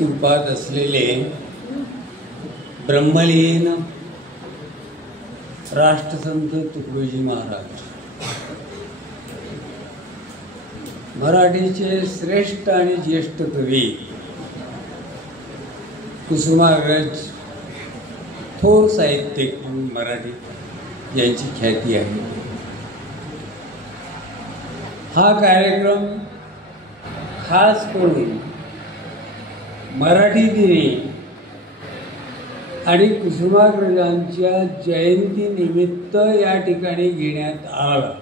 कौतुकपात असलेले ब्रह्मलीन राष्ट्रसंत तुकडोजी महाराज, मराठीचे श्रेष्ठ आणि ज्येष्ठ कवी, कुसुमाग्रज, थोर साहित्यिक म्हणून मराठीत यांची ख्याती आहे. हा कार्यक्रम खास करून मराठी दिनी आणि कुसुमाग्रजांच्या जयंतीनिमित्त या ठिकाणी घेण्यात आला.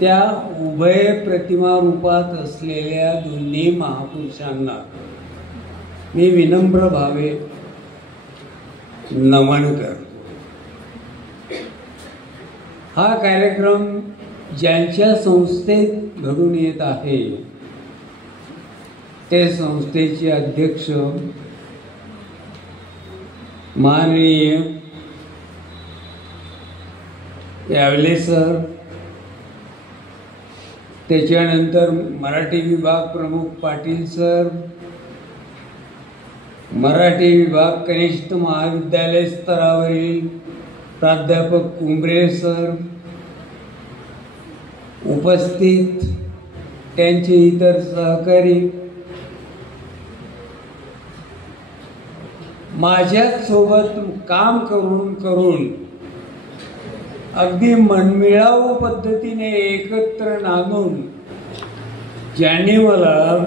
त्या उभय प्रतिमा रूपात असलेल्या दोन्ही महापुरुषांना मी विनम्र भावे नमन करतो. हा कार्यक्रम ज्यांच्या संस्थेत घडून येत आहे ते संस्थेचे अध्यक्ष माननीय यावले सर, त्याच्यानंतर मराठी विभाग प्रमुख पाटील सर, मराठी विभाग कनिष्ठ महाविद्यालय स्तरावरील प्राध्यापक कुंभरे सर, उपस्थित त्यांचे इतर सहकारी, माझ्याच सोबत काम करून अगदी मनमिळावू पद्धतीने एकत्र नांदून ज्यांनी मला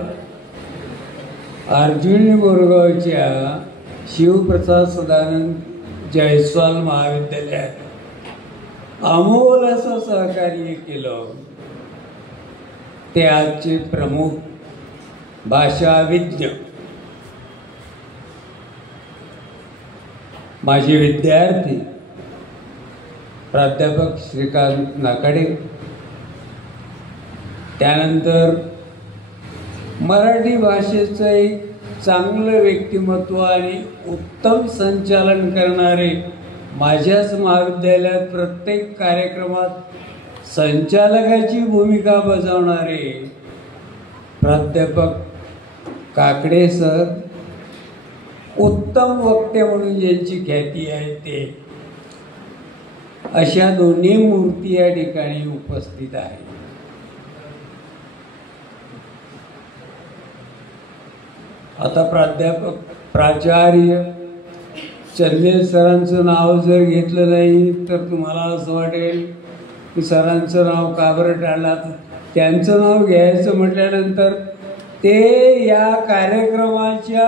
अर्जुनी बोरगावच्या शिवप्रसाद सदानंद जयस्वाल महाविद्यालयात अमोल असं सहकार्य केलं, ते आजचे प्रमुख भाषाविज्ञ माझे विद्यार्थी प्राध्यापक श्रीकांत नाकाडे, त्यानंतर मराठी भाषेचं एक चांगलं व्यक्तिमत्व आणि उत्तम संचालन करणारे, माझ्याच महाविद्यालयात प्रत्येक कार्यक्रमात संचालकाची भूमिका बजावणारे प्राध्यापक काकडे सर, उत्तम वक्ते म्हणून ज्यांची ख्याती आहे ते, अशा दोन्ही मूर्ती या ठिकाणी उपस्थित आहेत. आता प्राचार्य चंदेल सरांचं नाव जर घेतलं नाही तर तुम्हाला असं वाटेल की सरांचं नाव का बरं टाळलं. त्यांचं नाव घ्यायचं म्हटल्यानंतर ते या कार्यक्रमाच्या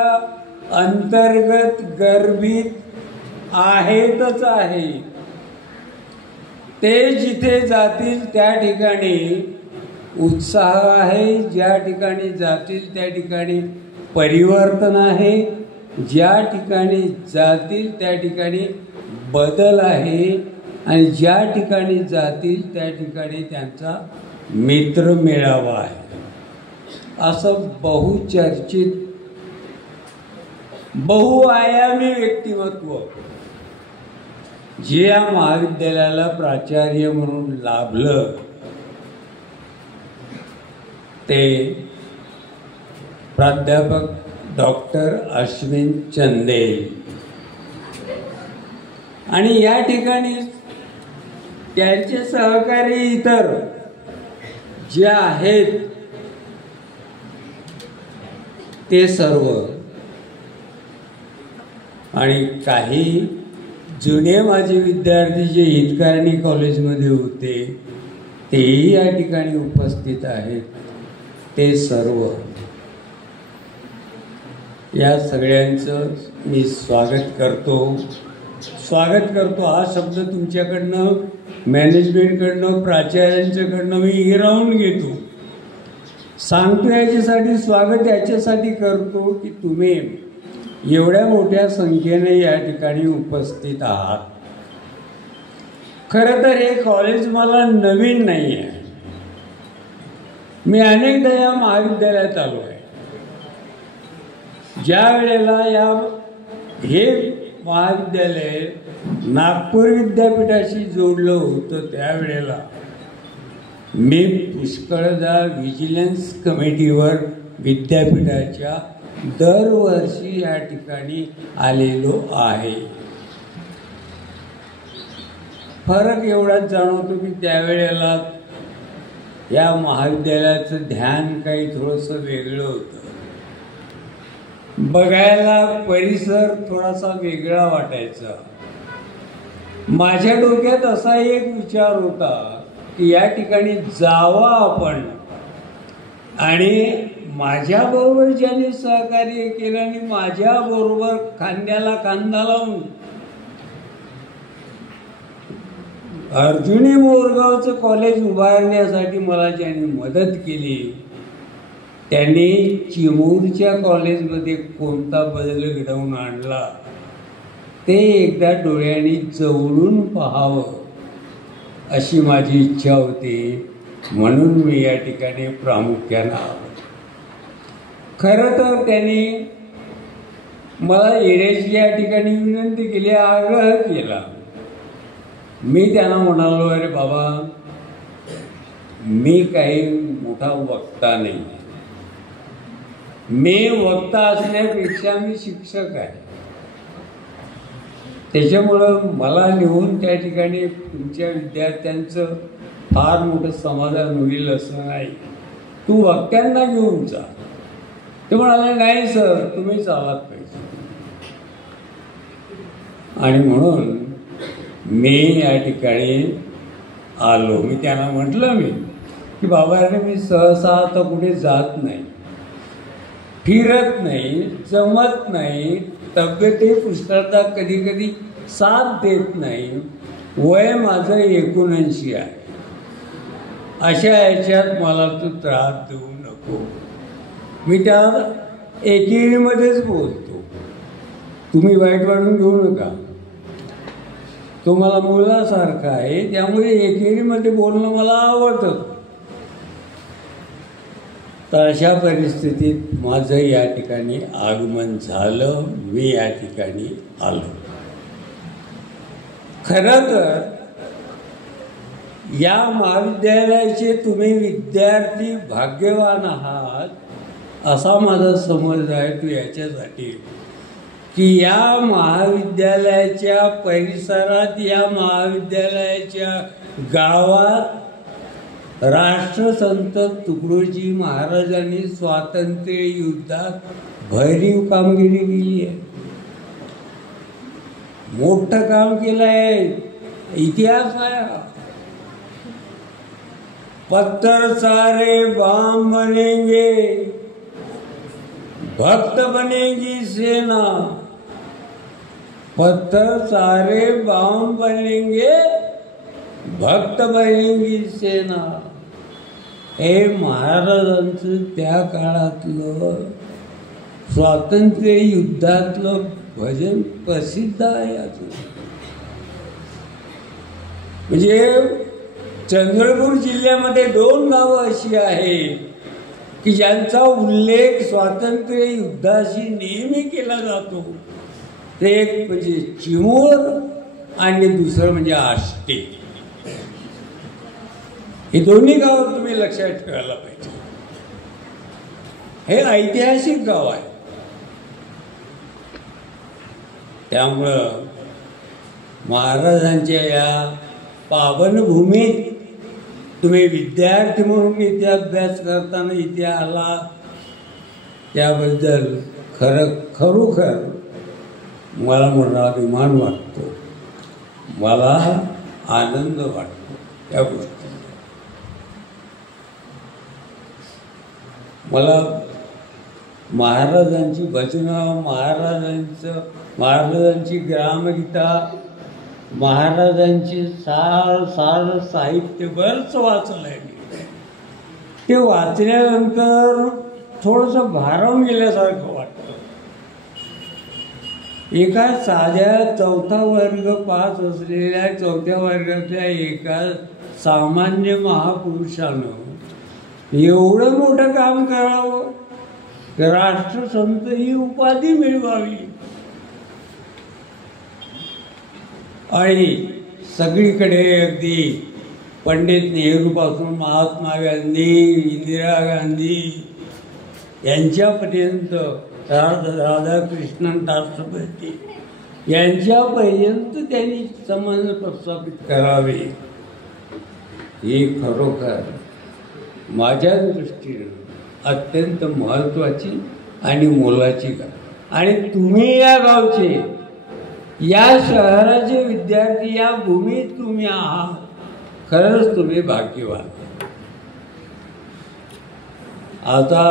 अंतर्गत गर्भित आहेतच आहे. ते जिथे जातील त्या ठिकाणी उत्साह आहे, ज्या ठिकाणी जातील त्या ठिकाणी परिवर्तन आहे, ज्या ठिकाणी जातील त्या ठिकाणी बदल आहे, आणि ज्या ठिकाणी जातील त्या ठिकाणी त्यांचा मित्र मेळावा आहे. असं बहुचर्चित बहुआयामी व्यक्तिमत्व जे या महाविद्यालयाला प्राचार्य म्हणून लाभलं ते प्राध्यापक डॉक्टर अश्विन चंदेल. आणि या ठिकाणी त्यांचे सहकारी इतर जे आहेत ते सर्व, आणि काही जुने माझे विद्यार्थी जे हितकारणी कॉलेजमध्ये होते तेही या ठिकाणी उपस्थित आहेत. ते सर्व या सगळ्यांचं मी स्वागत करतो. हा शब्द तुमच्याकडनं, मॅनेजमेंटकडनं, प्राचार्यांच्याकडनं मी हिरावून घेतो. सांगतो याच्यासाठी, स्वागत याच्यासाठी करतो की तुम्ही एवढ्या मोठ्या संख्येने या ठिकाणी उपस्थित आहात. खरं तर हे कॉलेज मला नवीन नाही आहे. मी अनेकदा या महाविद्यालयात आलो आहे. ज्या वेळेला हे महाविद्यालय नागपूर विद्यापीठाशी जोडलं होतं त्यावेळेला मी पुष्कळदा व्हिजिलन्स कमिटीवर विद्यापीठाच्या दरवर्षी या ठिकाणी आलेलो आहे. फरक एवढाच जाणवतो की त्यावेळेला या महाविद्यालयाचं ध्यान काही थोडंसं वेगळं होतं. बघायला परिसर थोडासा वेगळा वाटायचा. माझ्या डोक्यात असा एक विचार होता की या ठिकाणी जावा आपण, आणि माझ्याबरोबर ज्यांनी सहकार्य केलं आणि माझ्याबरोबर खांद्याला खांदा लावून अर्जुनी मोरगावचं कॉलेज उभारण्यासाठी मला ज्यांनी मदत केली त्यांनी चिमूरच्या कॉलेजमध्ये कोणता बदल घडवून आणला ते एकदा डोळ्यांनी जवळून पाहावं अशी माझी इच्छा होती. म्हणून मी या ठिकाणी प्रामुख्यानं आलो. खरं तर त्यांनी मला येण्याची या ठिकाणी विनंती केली, आग्रह केला. मी त्यांना म्हणालो, अरे बाबा, मी काही मोठा वक्ता नाही, मी वक्ता असण्यापेक्षा मी शिक्षक आहे. त्याच्यामुळं मला नेऊन त्या ठिकाणी तुमच्या विद्यार्थ्यांचं फार मोठं समाधान होईल असं नाही. तू वक्त्यांना घेऊन जा. ते म्हणाले, नाही सर, तुम्ही चालत पाहिजे. आणि म्हणून मी या ठिकाणी आलो. मी त्यांना म्हटलं की बाबा, अरे मी सहसा आता कुठे जात नाही, फिरत नाही, जमत नाही, तब्येतही पुष्कळता कधी कधी साथ देत नाही, वय माझं 79 आहे. अशा ह्याच्यात मला तू त्रास देऊ नको. मी त्या एकेरीमध्येच बोलतो, तुम्ही वाईट वाढून घेऊ नका. तो मला मुलासारखा आहे, त्यामुळे एकेरीमध्ये बोलणं मला आवडतं. तर अशा परिस्थितीत माझं या ठिकाणी आगमन झालं. मी या ठिकाणी आलो. खरं तर या महाविद्यालयाचे तुम्ही विद्यार्थी भाग्यवान आहात असा माझा समज आहे. तो याच्यासाठी की या महाविद्यालयाच्या परिसरात, या महाविद्यालयाच्या गावात राष्ट्रसंत तुकडोजी महाराजांनी स्वातंत्र्य युद्धात भरीव कामगिरी केली आहे. मोठं काम केलं आहे. इतिहास आहे. पत्थर सारे बाम बनेंगे, भक्त बनेगी सेना. पत्थर सारे बाम बनेंगे, भक्त बनेगी सेना. हे महाराजांचं त्या काळातलं स्वातंत्र्य युद्धातलं भजन प्रसिद्ध आहे. अजून म्हणजे चंद्रपूर जिल्ह्यामध्ये 2 गावं अशी आहेत की ज्यांचा उल्लेख स्वातंत्र्य युद्धाशी नेहमी केला जातो. ते एक म्हणजे चिमूर आणि दुसरं म्हणजे आष्टे. हे दोन्ही गावं तुम्ही लक्षात ठेवायला पाहिजे. हे ऐतिहासिक गाव आहे. त्यामुळं महाराजांच्या या पावनभूमीत तुम्ही विद्यार्थी म्हणून इथे अभ्यास करताना इथे आला, त्याबद्दल खरोखर मला मोठा अभिमान वाटतो, मला आनंद वाटतो त्या गोष्टी. मला महाराजांची भजनं, महाराजांची ग्रामगीता, महाराजांची सार साहित्य बरंच वाचलं आहे मी. ते वाचल्यानंतर थोडंसं भारावून गेल्यासारखं वाटतं. एका साध्या 4था वर्ग पास असलेल्या 4थ्या वर्गातल्या एका सामान्य महापुरुषानं एवढं मोठं काम करावं, राष्ट्रसंत ही उपाधी मिळवावी, आणि सगळीकडे अगदी पंडित नेहरूपासून महात्मा गांधी, इंदिरा गांधी यांच्यापर्यंत राधाकृष्णन राष्ट्रपती यांच्यापर्यंत त्यांनी संबंध प्रस्थापित करावे, ही खरोखर माझ्या दृष्टीनं अत्यंत महत्त्वाची आणि मोलाची गरज. आणि तुम्ही या गावचे, या शहराचे विद्यार्थी, या भूमीत तुम्ही आहात, खरंच तुम्ही भाग्यवान. आता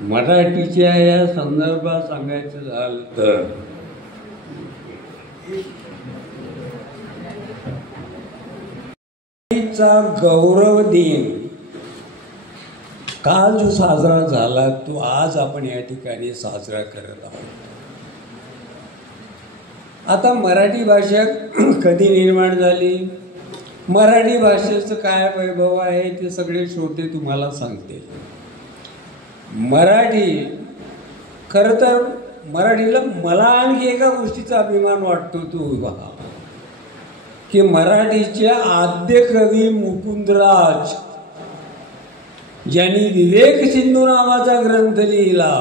मराठीच्या या संदर्भात सांगायचं झालं तर गौरव दिन काल जो साजरा झाला तो आज आपण या ठिकाणी साजरा करत आहोत. आता मराठी भाषा कधी निर्माण झाली, मराठी भाषेचं काय वैभव आहे ते सगळे श्रोते तुम्हाला सांगतील. मराठी खरं तर मराठीला मला आणखी एका गोष्टीचा अभिमान वाटतो तो बघा की मराठीचे आद्य कवी मुकुंदराज ज्यांनी विवेक सिंधू नावाचा ग्रंथ लिहिला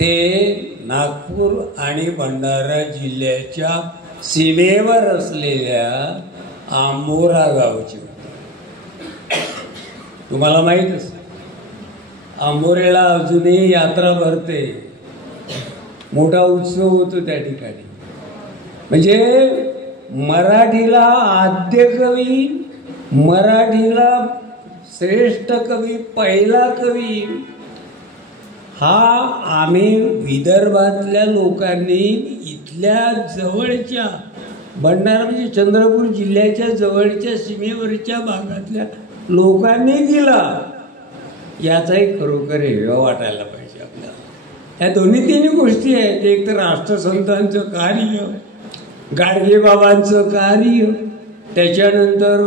ते नागपूर आणि भंडारा जिल्ह्याच्या सीमेवर असलेल्या आंबोरा गावचे होते. तुम्हाला माहीतच आंबोरेला अजूनही यात्रा भरते, मोठा उत्सव होतो त्या ठिकाणी. म्हणजे मराठीला आद्य कवी, मराठीला श्रेष्ठ कवी, पहिला कवी हा आम्ही विदर्भातल्या लोकांनी इथल्या जवळच्या भंडारा म्हणजे चंद्रपूर जिल्ह्याच्या जवळच्या सीमेवरच्या भागातल्या लोकांनी दिला. याचाही खरोखर हेवा वाटायला पाहिजे आपल्याला. ह्या दोन्ही तिन्ही गोष्टी आहेत. एक तर राष्ट्रसंतांचं कार्य, गाडगेबाबांचं कार्य, त्याच्यानंतर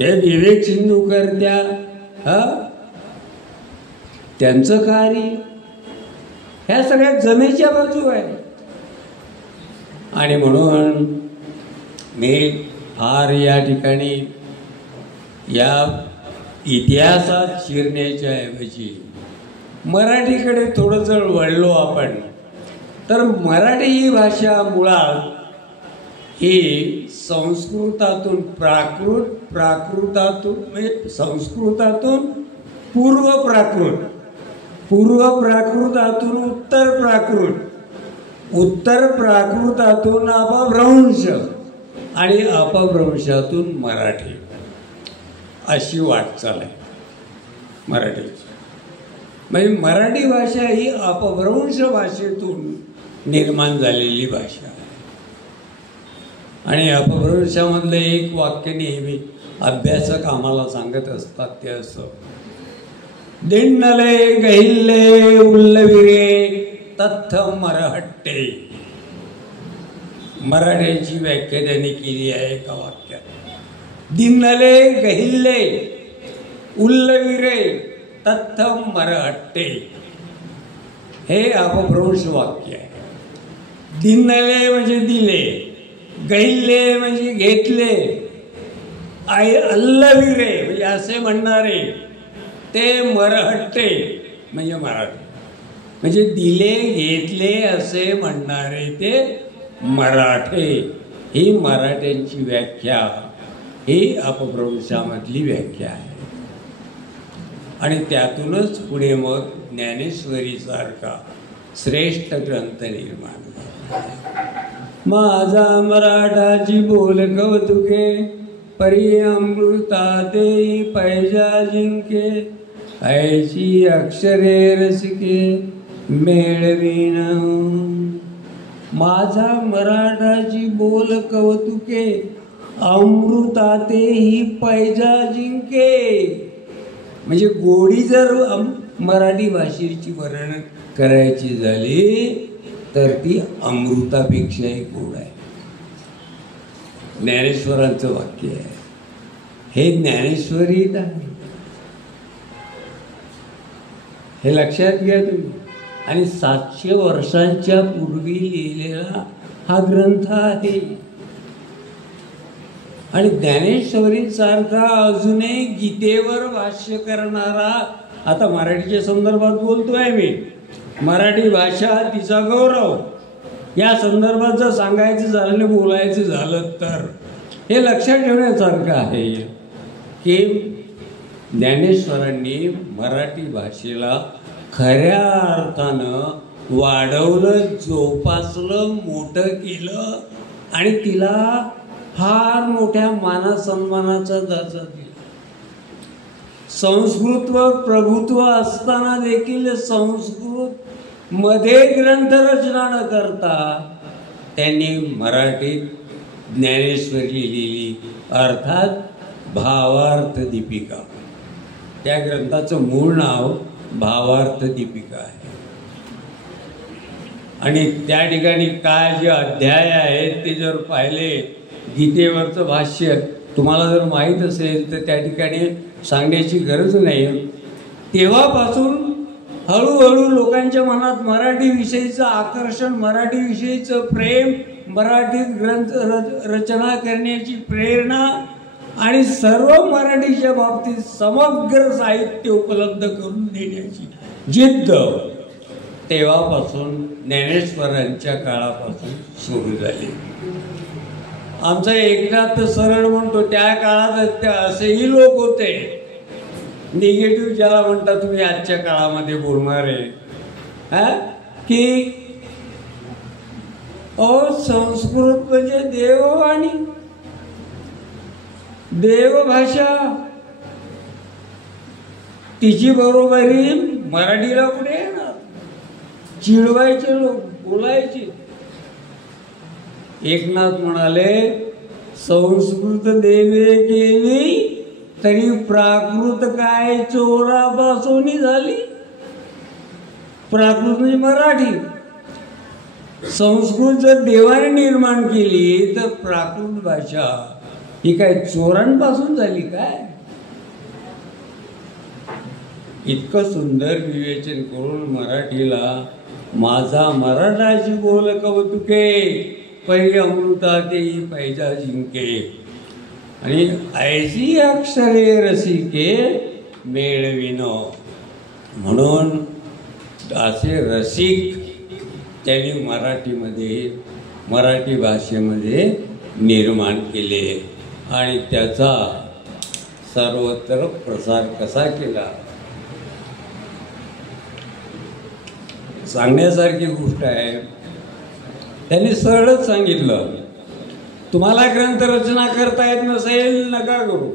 हे विवेक सिंधूकर त्यांचं कार्य, ह्या सगळ्या जमेच्या बाजू आहे. आणि म्हणून मी फार या ठिकाणी या इतिहासात शिरण्याच्या ऐवजी मराठीकडे थोडं जर वळलो आपण तर मराठी ही भाषा मुळात ही संस्कृतातून प्राकृतातून म्हणजे संस्कृतातून पूर्व प्राकृतातून उत्तर प्राकृतातून अपभ्रंश आणि अपभ्रंशातून मराठी अशी वाटचाल आहे मराठीची. म्हणजे मराठी भाषा ही अपभ्रंश भाषेतून निर्माण झालेली भाषा आहे. आणि अपभ्रंशामधलं एक वाक्य नेहमी अभ्यासक आम्हाला सांगत असतात ते असं, दिण्णले गहिल्ले उल्लविरे तत्थ मरहट्टे. मराठ्याची व्याख्या त्यांनी केली आहे एका वाक्यात. दिन्नले गहिल्ले उल्लविरे तत्थ मरहट्टे हे अपभ्रंश वाक्य आहे. दिन्नले म्हणजे दिले, गहिल्ले म्हणजे घेतले, अल्लविरे म्हणजे असे म्हणणारे, ते मरहट्टे म्हणजे मराठी. म्हणजे दिले घेतले असे म्हणणारे ते मराठे. ही मराठ्यांची व्याख्या, ही अपभ्रंशामधली व्याख्या आहे. आणि त्यातूनच पुढे मग ज्ञानेश्वरीसारखा श्रेष्ठ ग्रंथ निर्माण झाला. माझा मराठाची बोल कौतुके, परी अमृता देई पैजा जिंके, ऐशी अक्षरे रसिके मेळवीन. माझा मराठाची बोल कौतुके, अमृता तेही पैजा जिंके. म्हणजे गोडी जर मराठी भाषेची वर्णन करायची झाली तर ती अमृतापेक्षाही गोड आहे. ज्ञानेश्वरांचं वाक्य आहे हे. ज्ञानेश्वरीत आहे हे लक्षात घ्या तुम्ही. आणि 700 वर्षांच्या पूर्वी लिहिलेला हा ग्रंथ आहे. आणि ज्ञानेश्वरीसारखा अजूनही गीतेवर भाष्य करणारा आता मराठीच्या संदर्भात बोलतोय मी. मराठी भाषा, तिचा गौरव, या संदर्भात जर सांगायचं झालं, बोलायचं झालं तर हे लक्षात ठेवण्यासारखं आहे की ज्ञानेश्वरांनी मराठी भाषेला खऱ्या अर्थानं वाढवलं, जोपासलं, मोठं केलं आणि तिला फार मोठ्या मानसन्मानाचा दर्जा दिला. संस्कृतवर प्रभुत्व असताना देखील संस्कृत मध्ये ग्रंथरचना न करता त्यांनी मराठीत ज्ञानेश्वरी लिहिली, अर्थात भावार्थ दीपिका. त्या ग्रंथाचं मूळ नाव भावार्थ दीपिका आहे. आणि त्या ठिकाणी काय जे अध्याय आहेत ते जर पाहिले, गीतेवरचं भाष्य तुम्हाला जर माहीत असेल तर त्या ठिकाणी सांगण्याची गरज नाही. तेव्हापासून हळूहळू लोकांच्या मनात मराठीविषयीचं आकर्षण, मराठीविषयीचं प्रेम, मराठीत ग्रंथ रचना करण्याची प्रेरणा आणि सर्व मराठीच्या बाबतीत समग्र साहित्य उपलब्ध करून देण्याची जिद्द तेव्हापासून ज्ञानेश्वरांच्या काळापासून सुरू झाली. आमचा एकनाथ सरळ म्हणतो त्या काळात असेही लोक होते, निगेटिव्ह ज्याला म्हणता तुम्ही आजच्या काळामध्ये बोलणारे, की संस्कृत म्हणजे देववाणी, देवभाषा, तिची बरोबरी मराठीला कुठे येणार. चिडवायचे लोक, बोलायचे. एकनाथ म्हणाले संस्कृत देवे केली तरी प्राकृत काय चोरापासून झाली. प्राकृत म्हणजे मराठी. संस्कृत जर देवाने निर्माण केली तर प्राकृत भाषा ही काय चोरांपासून झाली काय. इतकं सुंदर विवेचन करून मराठीला माझा मराठाची बोल कौतुके पै अमृता तेही पैजा जिंके आणि ऐसी अक्षरे रसिके मेळविनो. म्हणून असे रसिक त्यांनी मराठीमध्ये, मराठी भाषेमध्ये निर्माण केले आणि त्याचा सर्वत्र प्रसार कसा केला सांगण्यासारखी गोष्ट आहे. त्यांनी सरळच सांगितलं, तुम्हाला ग्रंथरचना करता येत नसेल नका करू,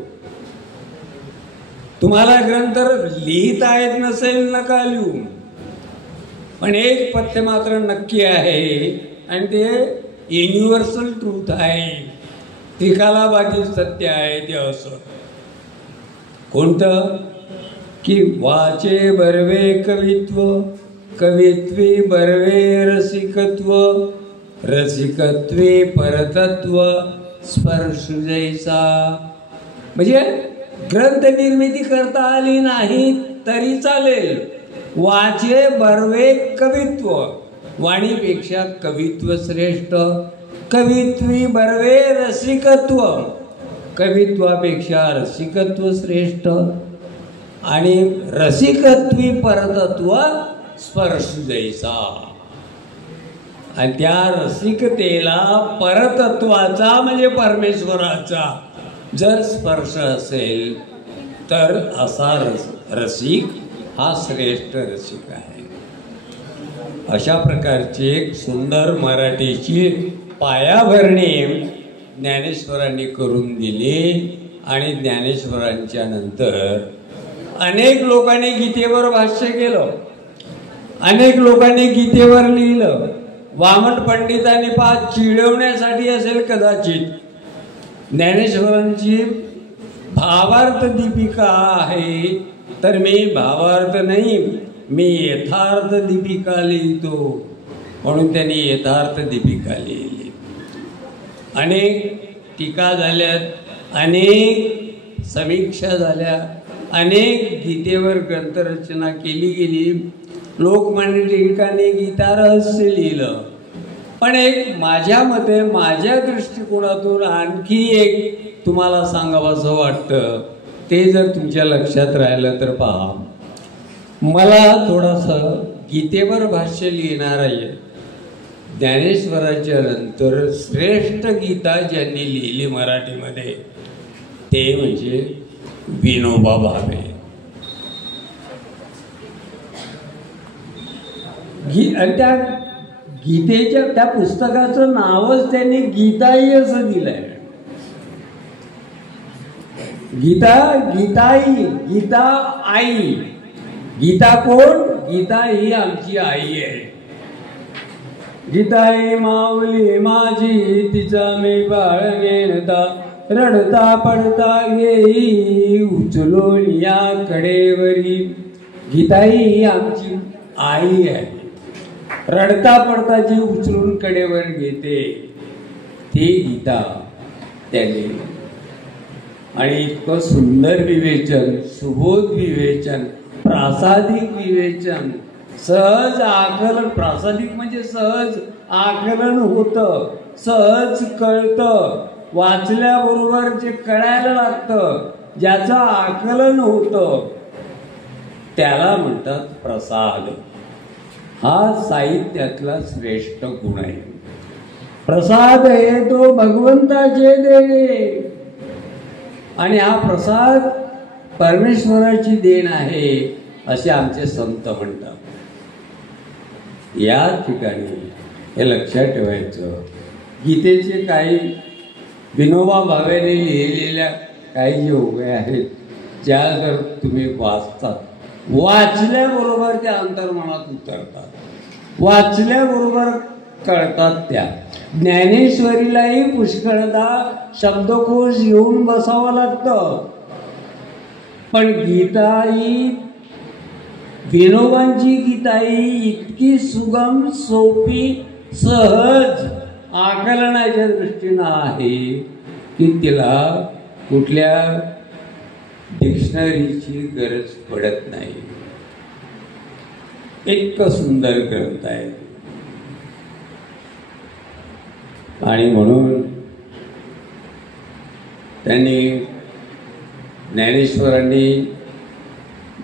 तुम्हाला ग्रंथ लिहिता येत नसेल नका लिहू, पण एक पथ्य मात्र नक्की आहे आणि ते युनिव्हर्सल ट्रूथ आहे, त्रिकालाबाधित सत्य आहे ते असं. कोणतं? की वाचे बर्वे कवित्व, कवित्वी बर्वे रसिकत्व, रसिकत्वे परतत्व, स्पर्श जैसा. म्हणजे ग्रंथ निर्मिती करता आली नाही तरी चालेल. वाचे बर्वे कवित्व, वाणीपेक्षा कवित्व श्रेष्ठ. कवित्वी बर्वे रसिकत्व, कवित्वापेक्षा रसिकत्व श्रेष्ठ. आणि रसिकत्वी परतत्व स्पर्श जैसा. आणि त्या रसिकतेला परतत्वाचा म्हणजे परमेश्वराचा जर स्पर्श असेल तर असा रसिक हा श्रेष्ठ रसिक आहे. अशा प्रकारची एक सुंदर मराठीची पायाभरणी ज्ञानेश्वरांनी करून दिली. आणि ज्ञानेश्वरांच्या नंतर अनेक लोकांनी गीतेवर भाष्य केलं, अनेक लोकांनी गीतेवर लिहिलं. वामन पंडितांनी चिडवण्यासाठी असेल कदाचित, ज्ञानेश्वरांची भावार्थ दीपिका आहे तर मी भावार्थ नाही, मी यथार्थ दीपिका लिहितो, म्हणून त्यांनी यथार्थ दीपिका लिहिली. अनेक टीका झाल्यात, अनेक समीक्षा झाल्या, अनेक गीतेवर ग्रंथरचना केली गेली. लोकमान्य टिळकांनी गीता रहस्य लिहिलं. पण एक माझ्या मते, माझ्या दृष्टिकोनातून आणखी एक तुम्हाला सांगावंसं वाटतं, ते जर तुमच्या लक्षात राहिलं तर पहा. मला थोडासा गीतेवर भाष्य लिहिणार आहे. ज्ञानेश्वराच्या नंतर श्रेष्ठ गीता ज्यांनी लिहिली मराठीमध्ये ते म्हणजे विनोबा भावे. आणि त्या गीतेच्या त्या पुस्तकाचं नावच त्यांनी गीताई असं दिलंय. गीता, गीताई, गीता आई. गीता कोण? गीता ही आमची आई आहे. गीताई माऊली माझी तिचा मी बाळ नेनता रडता पडता येई उचलून या कडेवरी. गीताई ही आमची आई आहे. रडता पडता जी उचलून कडेवर घेते ती गीता त्याने. आणि इतकं सुंदर विवेचन, सुबोध विवेचन, प्रासादिक विवेचन, सहज आकलन. प्रासादिक म्हणजे सहज आकलन होतं, सहज कळतं, वाचल्याबरोबर जे कळायला लागतं, ज्याचं आकलन होतं त्याला म्हणतात प्रसाद. हा साहित्यातला श्रेष्ठ गुण आहे. प्रसाद हे तो भगवंताचे देणे आणि हा प्रसाद परमेश्वराची देण आहे असे आमचे संत म्हणतात. या ठिकाणी हे लक्षात ठेवायचं. गीतेचे काही विनोबा भावेने लिहिलेल्या काही जे ओव्या आहेत ज्या जर तुम्ही वाचतात, वाचल्याबरोबर त्या अंतर्मनात उतरतात, वाचल्याबरोबर कळतात. त्या ज्ञानेश्वरीलाही पुष्कळदा शब्दकोश घेऊन बसावं लागतं, पण गीता ही विनोबांची गीता ही इतकी सुगम, सोपी, सहज आकलनाच्या दृष्टीनं आहे की तिला कुठल्या डिक्शनरीची गरज पडत नाही. इतकं सुंदर ग्रंथ आहे. आणि म्हणून त्यांनी ज्ञानेश्वरांनी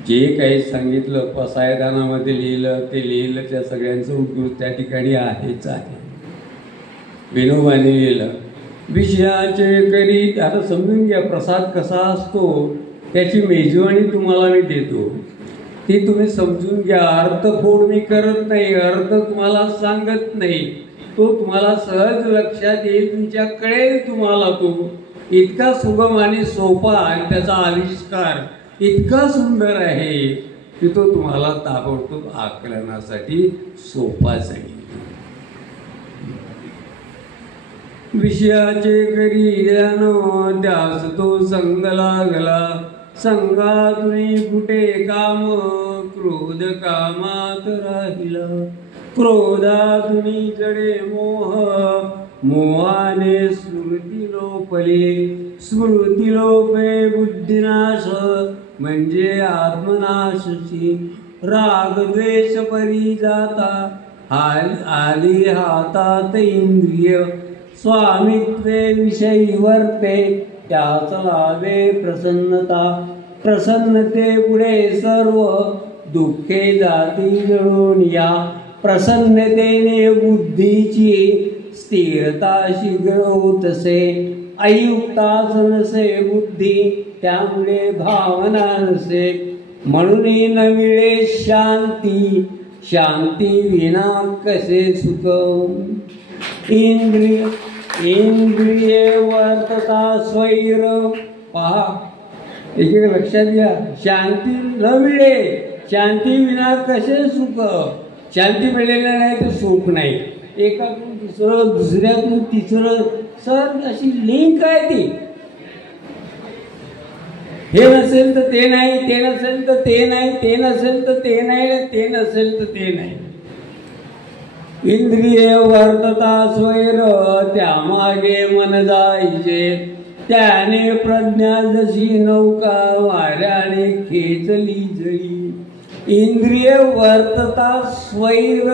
जे काही सांगितलं, पसायदानामध्ये लिहिलं, ते लिहिलं, त्या सगळ्यांचं उपयोग त्या ठिकाणी आहेच आहे. विनोबाने लिहिलं विषयाचे करीत. आता समजून घ्या प्रसाद कसा असतो, त्याची मेजवानी तुम्हाला मी देतो, ती तुम्ही समजून घ्या. अर्थफोड मी करत नाही, अर्थ तुम्हाला सांगत नाही, तो तुम्हाला सहज लक्षात येईल, तुमच्या कळेल तुम्हाला. तो इतका सुगम आणि सोपा आणि त्याचा आविष्कार इतका सुंदर आहे की तो तुम्हाला ताबडतोब आकलनासाठी सोपा जाईल. विषयाचे करी ध्यान त्यास तो संग लागला, संगातुनी कुठे काम क्रोध कामात राहिला. क्रोधातुनी जडे मोह, मोहाने स्मृती लोपले, स्मृती लोपे बुद्धिनाश म्हणजे आत्मनाशची. राग द्वेष परी जाता आली हातात इंद्रिय, स्वामित्वे विषयी वर्ते त्याच लावे प्रसन्नता. प्रसन्नते पुढे सर्व दुःखे जाती जळून या. प्रसन्नतेने बुद्धीची स्थिरता शीघ्र होतसे. अयुक्ताच नसे बुद्धी त्यामुळे भावना नसे. म्हणून न मिळे शांती, शांती विना कसे सुख. इंद्रिय इंद्रिये वर्तता स्वैर. पहा एक लक्षात घ्या. शांती न मिळे, शांती विना कसे सुख. शांती मिळालेलं नाही तर सुख नाही. एकातून दुसरं, दुसऱ्यातून तिसरं, सर अशी लिंक आहे ती. हे नसेल तर ते नाही, ते नसेल तर ते नाही, ते नसेल तर ते नाही, ते नसेल तर ते नाही. इंद्रिय वर्तता स्वैर त्यामागे मन जायचे. त्याने प्रज्ञा जशी नौका वाऱ्याने खेचली जळी. इंद्रिय वर्तता स्वैर.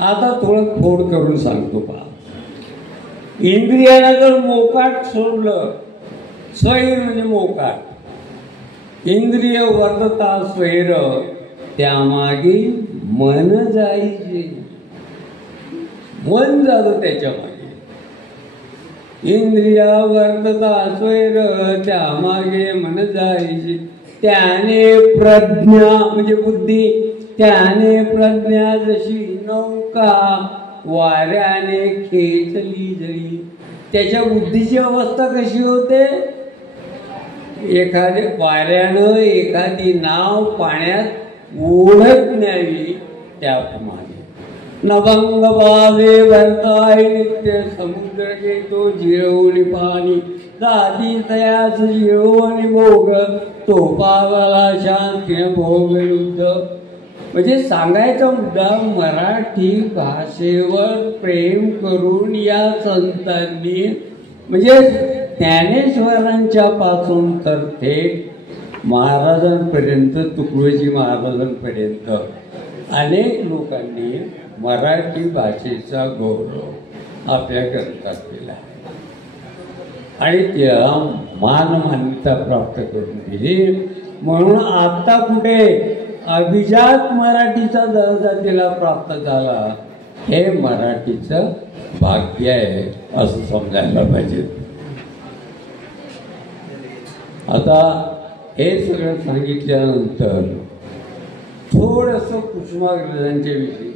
आता थोडं फोड करून सांगतो पहा. इंद्रियाला जर मोकाट सोडलं, स्वैर म्हणजे मोकाट, इंद्रिय वर्तता स्वैर त्यामागे मन जाईजे. मन जातं त्याच्या मागे. इंद्रिया वर्तता स्वैर त्यामागे मन जाईजे. त्याने प्रज्ञा म्हणजे बुद्धी, त्याने प्रज्ञा जशी नौका वाऱ्याने खेचली जरी. त्याच्या बुद्धीची अवस्था कशी होते? एखाद्या वाऱ्यानं एखादी नाव पाण्यात ओढत न्यावी त्याप्रमाणे. नभंग भावे भरताय नित्य समुद्र घेतो जिरवली पाणी. जाती तयास जिरवणी भोग तो पावला शांती भोग युद्ध. म्हणजे सांगायचा मुद्दा, मराठी भाषेवर प्रेम करून या संतांनी म्हणजे ज्ञानेश्वरांच्या पासून तर थेट महाराजांपर्यंत, तुकडोजी महाराजांपर्यंत अनेक लोकांनी मराठी भाषेचा गौरव आपल्या ग्रंथात केला आहे आणि त्याला मान मान्यता प्राप्त करून दिली. म्हणून आता कुठे अभिजात मराठीचा दर्जा तिला प्राप्त झाला, हे मराठीचं भाग्य आहे असं समजायला पाहिजे. आता हे सगळं सांगितल्यानंतर थोडंसं कुसुमाग्रजांच्या विषयी.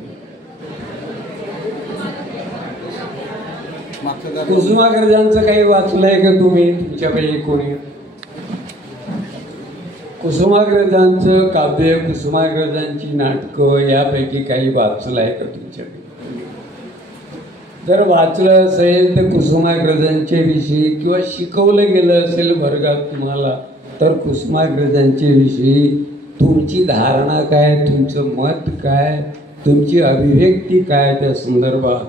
कुसुमाग्रजांचं काही वाचलंय का तुम्ही तुमच्यापैकी कोणी? कुसुमाग्रजांचं काव्य, कुसुमाग्रजांची नाटकं यापैकी काही वाचलं आहे का तुमच्याकडे? जर वाचलं असेल तर कुसुमाग्रजांच्या विषयी किंवा शिकवलं गेलं असेल वर्गात तुम्हाला, तर कुसुमाग्रजांच्या विषयी तुमची धारणा काय, तुमचं मत काय, तुमची अभिव्यक्ती काय त्या संदर्भात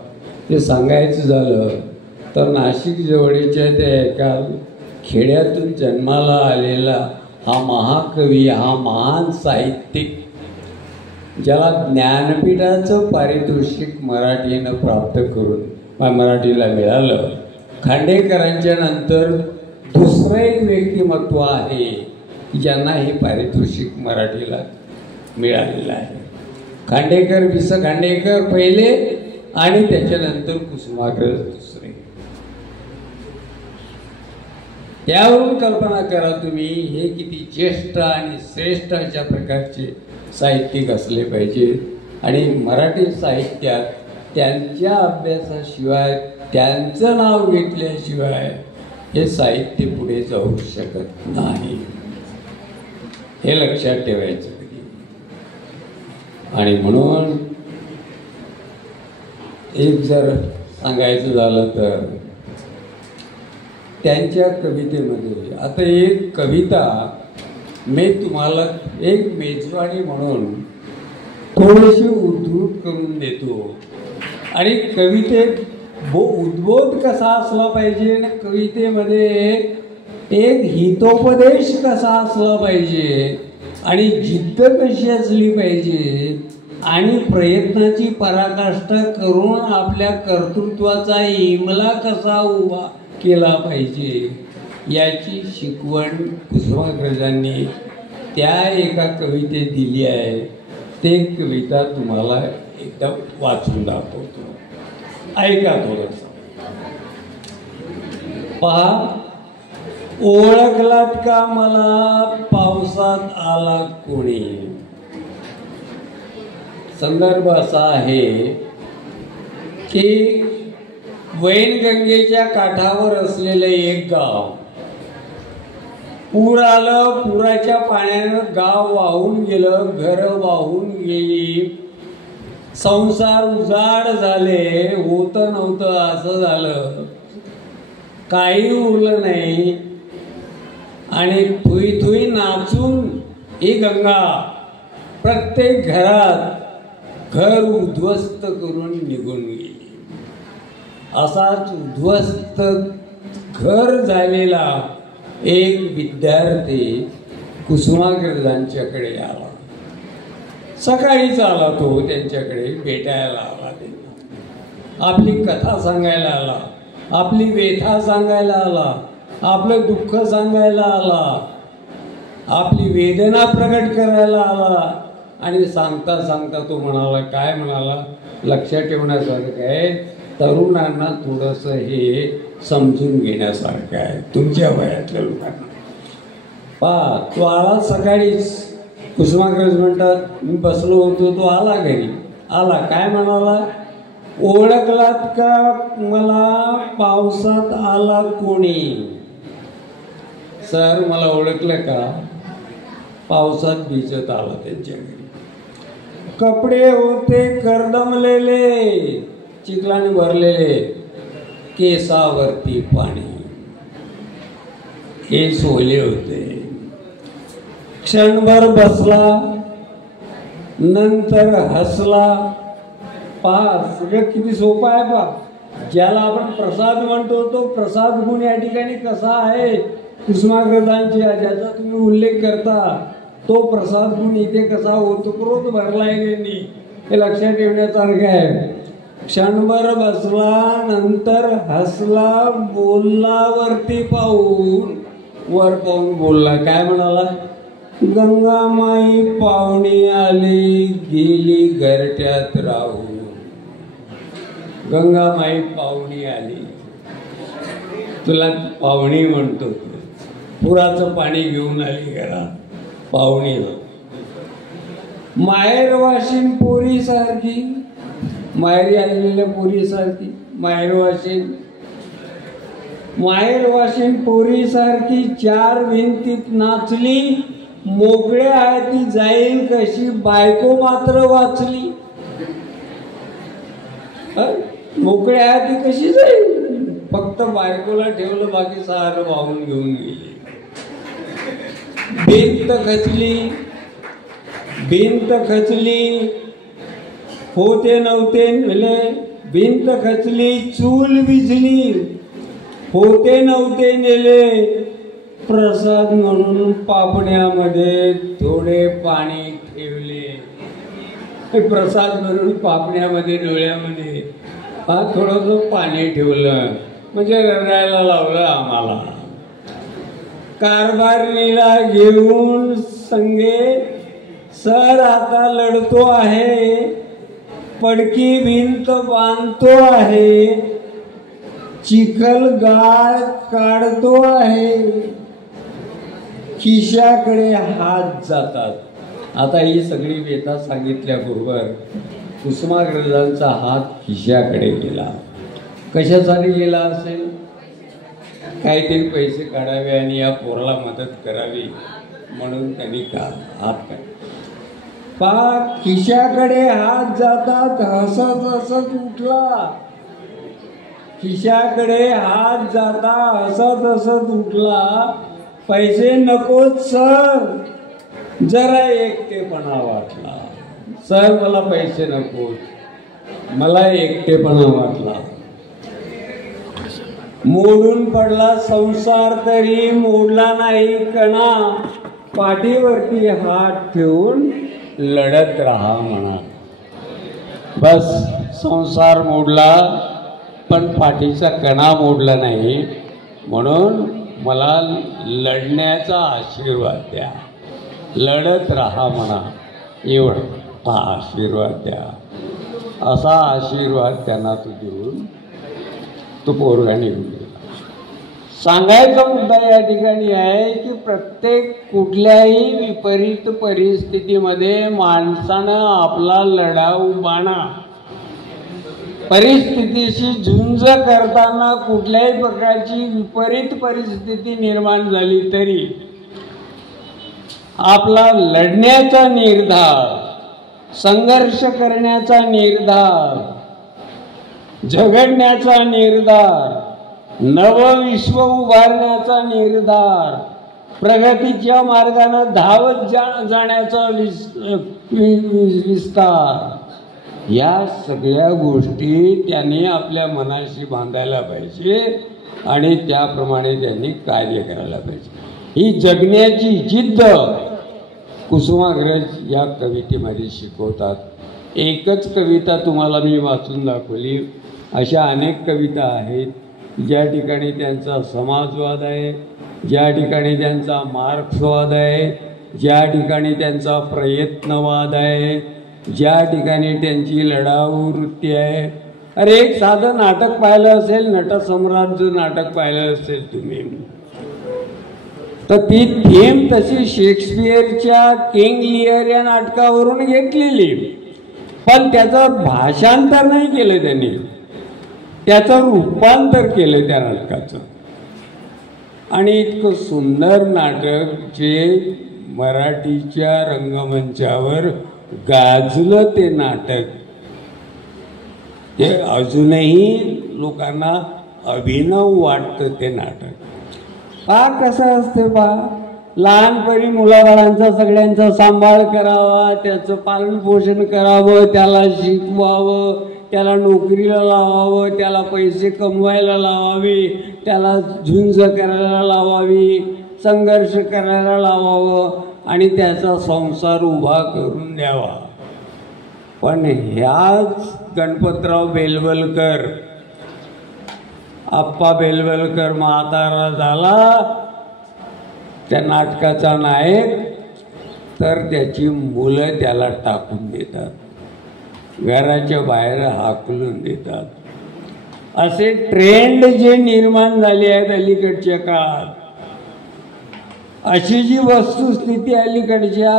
ते सांगायचं झालं तर नाशिक जवळच्या त्या एका खेड्यातून जन्माला आलेला हा महाकवी, हा महान साहित्यिक, ज्याला ज्ञानपीठाचं पारितोषिक मराठीनं प्राप्त करून मराठीला मिळालं. खांडेकरांच्या नंतर दुसरं एक व्यक्तिमत्व आहे ज्यांना हे पारितोषिक मराठीला मिळालेलं आहे. खांडेकर, वि स खांडेकर पहिले आणि त्याच्यानंतर कुसुमाग्रज दुसरे. त्यावरून कल्पना करा तुम्ही हे किती ज्येष्ठ आणि श्रेष्ठ अशा प्रकारचे साहित्यिक असले पाहिजे. आणि मराठी साहित्यात त्यांच्या अभ्यासाशिवाय, त्यांचं नाव घेतल्याशिवाय हे साहित्य पुढे जाऊ शकत नाही, हे लक्षात ठेवायचं. आणि म्हणून एक जर सांगायचं झालं तर त्यांच्या कवितेमध्ये आता एक कविता मी तुम्हाला एक मेजवानी म्हणून थोडीशी उद्धृत करून देतो. आणि कवितेत उद्बोध कसा असला पाहिजे आणि कवितेमध्ये एक हितोपदेश कसा असला पाहिजे आणि जिद्द कशी असली पाहिजे आणि प्रयत्नाची पराकाष्ठा करून आपल्या कर्तृत्वाचा इमला कसा उभा केला पाहिजे याची शिकवण कुसुमाग्रजांनी त्या एका कवितेत दिली आहे. ते कविता तुम्हाला एकदम वाचून दाखवतो, ऐका थोडंसं. पहा, ओळखलात का मला पावसात आला कोणी. संदर्भ असा आहे की वैनगंगेच्या काठावर असलेलं एक गाव, पूर आलं, पुराच्या पाण्यानं गाव वाहून गेलं, घरं वाहून गेली, संसार उजाड झाले, होतं नव्हतं असं झालं, काही उरलं नाही. आणि थुई थुई नाचून ही गंगा प्रत्येक घरात घर उद्ध्वस्त करून निघून गेली. असाच उद्ध्वस्त घर झालेला एक विद्यार्थी कुसुमाग्रजांच्याकडे आला. सकाळीच आला तो, त्यांच्याकडे भेटायला आला. त्यांना आपली कथा सांगायला आला, आपली व्यथा सांगायला आला, आपलं दुःख सांगायला आला. आपली वेदना प्रकट करायला आला आणि सांगता सांगता तो म्हणाला, काय म्हणाला, लक्षात ठेवण्यासारखं आहे, तरुणांना थोडंसं हे समजून घेण्यासारखं आहे तुमच्या वयातल्या लोकांना. तो आला सकाळीच, कुसुमाग्रज म्हणतात मी बसलो होतो, तो आला घरी, आला काय म्हणाला, ओळखलात का मला, पावसात आला कोणी. सर मला ओळखलं का, पावसात भिजत आला त्यांच्या घरी. कपडे होते करदमलेले, चिखलाने भरलेले, केसावरती पाणी, केस ओले होते. क्षणभर बसला, नंतर हसला. सगळं किती सोपं आहे पा. ज्याला आपण प्रसाद म्हणतो तो प्रसाद गुण या ठिकाणी कसा आहे, कुसुमाग्रजांची ज्याचा तुम्ही उल्लेख करता तो प्रसाद गुण इथे कसा ओतप्रोत भरलाय त्यांनी, हे लक्षात ठेवण्यासारखं आहे. क्षणभर बसला, नंतर हसला, बोलला, वरती पाहून, वर पाहून बोलला, काय म्हणाला, गंगामाई पाहुणी आली, गेली घरट्यात राहून. गंगामाई पाहुणी आली, तुला पाहुणी म्हणतो, पुराचं पाणी घेऊन आली घरात, पाहुणी. माहेरवाशीन पोरी सारखी, माहेरी आलेल्या पोरी सारखी, माहेरवाशीन पोरी सारखी, चार भिंतीत नाचली, मोकळ्या हाती जाईल कशी, बायको मात्र वाचली. मोकळ्या हाती कशी जाईल, फक्त बायकोला ठेवलं, बाकी सारं वाहून घेऊन गेली. भिंत खचली, होते नव्हते नेले, भिंत खचली, चूल विझली, होते नव्हते नेले, प्रसाद म्हणून पापण्यामध्ये थोडे पाणी ठेवले. प्रसाद म्हणून पापण्यामध्ये, डोळ्यामध्ये थोडंसं पाणी ठेवलं, म्हणजे रडायला लावलं आम्हाला. कारभारणीला घेऊन संगे, सर आता लढतो आहे, पडकी भिंत बांधतो आहे, चिखल गाळ काढतो आहे, खिशाकडे हात जातात. आता ही सगळी व्यथा सांगितल्याबरोबर कुसुमाग्रजांचा हात खिशाकडे गेला. कशासाठी गेला असेल, काहीतरी पैसे काढावे आणि या पोराला मदत करावी म्हणून त्यांनी हात काढला. खिशाकडे हात जातात, हसत हसत उठला. खिशाकडे हात जाता, हसत हसत उठला. पैसे नकोत सर, जरा एकटेपणा वाटला. सर मला पैसे नकोत, मला एकटेपणा वाटला. मोडून पडला संसार तरी मोडला नाही कणा, पाठीवरती हात ठेवून लढत राहा म्हणा. बस संसार मोडला पण पाठीचा कणा मोडला नाही, म्हणून मला लढण्याचा आशीर्वाद द्या, लढत राहा म्हणा, एवढा आशीर्वाद द्या. असा आशीर्वाद त्यांना तो देऊन तो पोरगा निघून गेला. सांगायचा मुद्दा या ठिकाणी आहे की प्रत्येक कुठल्याही विपरीत परिस्थितीमध्ये माणसानं आपला लढा उभारणा, परिस्थितीशी झुंज करताना कुठल्याही प्रकारची विपरीत परिस्थिती निर्माण झाली तरी आपला लढण्याचा निर्धार, संघर्ष करण्याचा निर्धार, झगडण्याचा निर्धार, नवविश्व उभारण्याचा निर्धार, प्रगतीच्या मार्गाने धावत जाण्याचा विस्तार, या सगळ्या गोष्टी त्यांनी आपल्या मनाशी बांधायला पाहिजे आणि त्याप्रमाणे त्यांनी कार्य करायला पाहिजे. ही जगण्याची जिद्द कुसुमाग्रज या कवितेमध्ये शिकवतात. एकच कविता तुम्हाला मी वाचून दाखवली, अशा अनेक कविता आहेत. ज्या ठिकाणी त्यांचा समाजवाद आहे, ज्या ठिकाणी त्यांचा मार्क्सवाद आहे, ज्या ठिकाणी त्यांचा प्रयत्नवाद आहे, ज्या ठिकाणी त्यांची लढाऊ वृत्ती आहे. अरे एक साधं नाटक पाहिलं असेल, नटसम्राटचं नाटक पाहिलं असेल तुम्ही, तर ती थीम तशी शेक्सपियरच्या किंग लिअर या नाटकावरून घेतलेली, पण त्याचं भाषांतर नाही केलं त्यांनी, त्याचं रूपांतर केलं त्या नाटकाचं. आणि इतकं सुंदर नाटक जे मराठीच्या रंगमंचावर गाजलं ते नाटक, ते अजूनही लोकांना अभिनव वाटतं ते नाटक. कसं असते लहानपणी मुलाबाळांचा सगळ्यांचा सांभाळ करावा, त्याचं पालनपोषण करावं, त्याला शिकवावं, त्याला नोकरीला लावावं, त्याला पैसे कमवायला लावावे, त्याला झुंज करायला लावावी, संघर्ष करायला लावावं आणि त्याचा संसार उभा करून द्यावा. पण ह्याच गणपतराव बेलवलकर, आप्पा बेलवलकर म्हातारा झाला त्या नाटकाचा नायक, तर त्याची मुलं त्याला टाकून देतात, घराच्या बाहेर हाकलून देतात. असे ट्रेंड जे निर्माण झाले आहेत अलीकडच्या काळात, अशी जी वस्तुस्थिती अलीकडच्या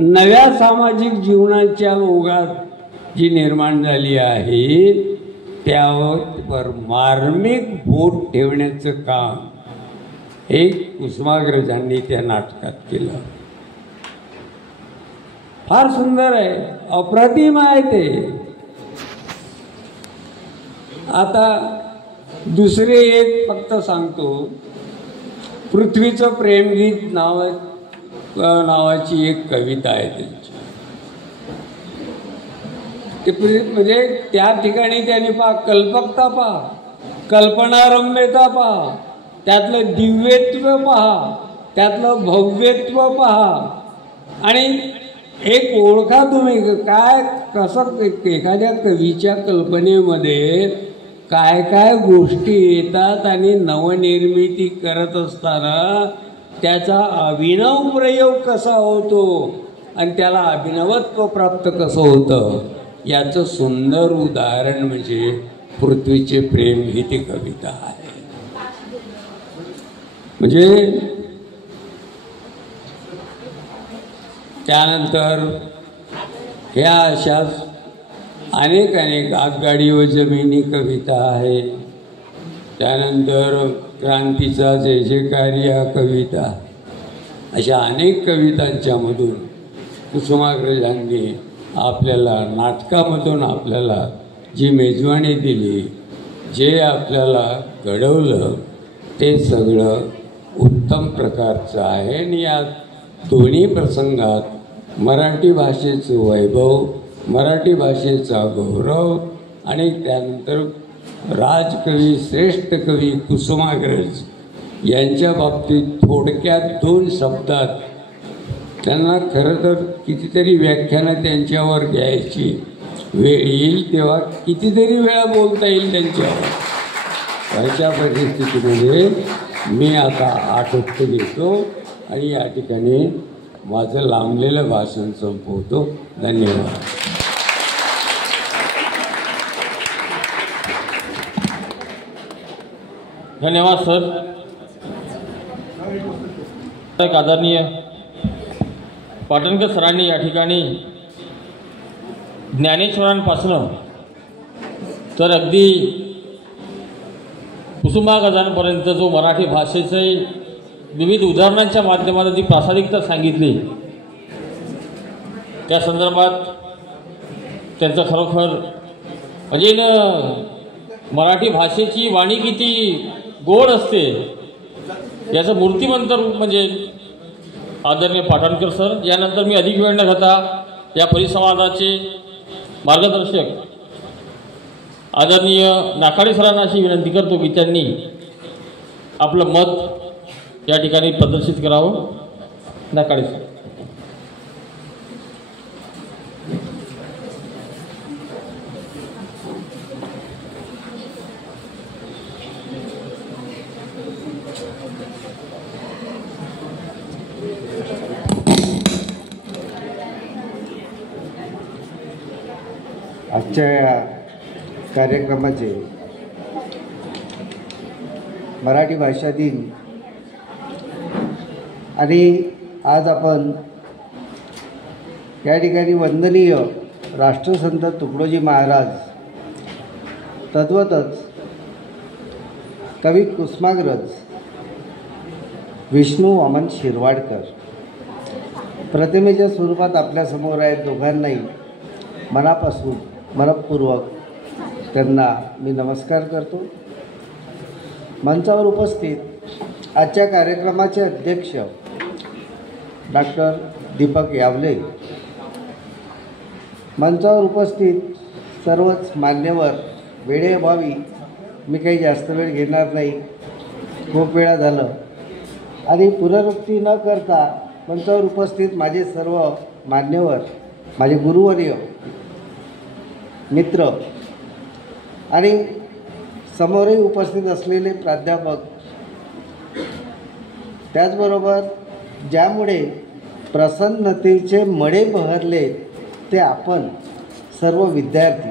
नव्या सामाजिक जीवनाच्या ओघात जी निर्माण झाली आहे, त्यावर मार्मिक बोट ठेवण्याचं काम एक कुसुमाग्रजांनी त्या नाटकात केलं. फार सुंदर आहे, अप्रतिम आहे ते. आता दुसरे एक फक्त सांगतो, पृथ्वीचं प्रेमगीत नावाची एक कविता आहे त्यांची. म्हणजे त्या ठिकाणी त्यांनी कल्पकता पहा, कल्पनारम्यता पहा, त्यातलं दिव्यत्व पहा, त्यातलं भव्यत्व पहा, आणि एक ओळखा तुम्ही काय कसं एखाद्या कवीच्या कल्पनेमध्ये काय काय गोष्टी येतात आणि नवनिर्मिती करत असताना त्याचा अभिनव प्रयोग कसा होतो आणि त्याला अभिनवत्व प्राप्त कसं होतं, याचं सुंदर उदाहरण म्हणजे पृथ्वीचे प्रेम ही ती कविता आहे. म्हणजे त्यानंतर ह्या अशाच अनेक आगगाडी व जमिनी कविता आहे. त्यानंतर क्रांतीचा जय जयकार या कविता, अशा अनेक कवितांच्या मधून कुसुमाग्रजांनी आपल्याला नाटकामधून आपल्याला जी मेजवानी दिली, जे आपल्याला घडवलं, ते सगळं उत्तम प्रकारचं आहे. आणि या दोन्ही प्रसंगात मराठी भाषेचं वैभव, मराठी भाषेचा गौरव आणि त्यानंतर राजकवी श्रेष्ठ कवी कुसुमाग्रज यांच्या बाबतीत थोडक्यात दोन शब्दात, त्यांना खरं तर कितीतरी व्याख्यानं त्यांच्यावर घ्यायची वेळ येईल तेव्हा कितीतरी वेळा बोलता येईल त्यांच्यावर. अशा परिस्थितीमध्ये मी आता आटोपतो घेतो आणि या ठिकाणी माझं लांबलेलं भाषण संपवतो. धन्यवाद. धन्यवाद सर. एक आदरणीय पाटणकर सरांनी या ठिकाणी ज्ञानेश्वरांपासून तर अगदी कुसुमाग्रजांपर्यंत जो मराठी भाषेचे विविध उदाहरणांच्या माध्यमातून जी प्रासादिकता सांगितली, त्या संदर्भात त्यांचं खरोखर म्हणजे मराठी भाषेची वाणी किती गोड असते याचं मूर्तिमंत रूप म्हणजे आदरणीय पाटणकर सर. यानंतर मी अधिक वेळ न घेता या परिसंवादाचे मार्गदर्शक आदरणीय नाकाडे सरांना अशी विनंती करतो की त्यांनी आपलं मत या ठिकाणी प्रदर्शित करावं. नाकाडे सर. आजच्या या कार्यक्रमाचे मराठी भाषा दिन आणि आज आपण या ठिकाणी वंदनीय राष्ट्रसंत तुकडोजी महाराज, तद्वतच कवी कुसुमाग्रज विष्णू वामन शिरवाडकर प्रतिमेच्या स्वरूपात आपल्यासमोर आहेत. दोघांनाही मनापासून मनपूर्वक त्यांना मी नमस्कार करतो. मंचावर उपस्थित आजच्या कार्यक्रमाचे अध्यक्ष डॉक्टर दीपक यावले, मंचावर उपस्थित सर्वच मान्यवर, वेळेअभावी मी काही जास्त वेळ घेणार नाही, खूप वेळा झालं, आणि पुनरुक्ती न करता मंचावर उपस्थित माझे सर्व मान्यवर, माझे गुरुवर्य, मित्र आणि समोरही उपस्थित असलेले प्राध्यापक, त्याचबरोबर ज्यामुळे प्रसन्नतेचे मळे बहरले ते आपण सर्व विद्यार्थी.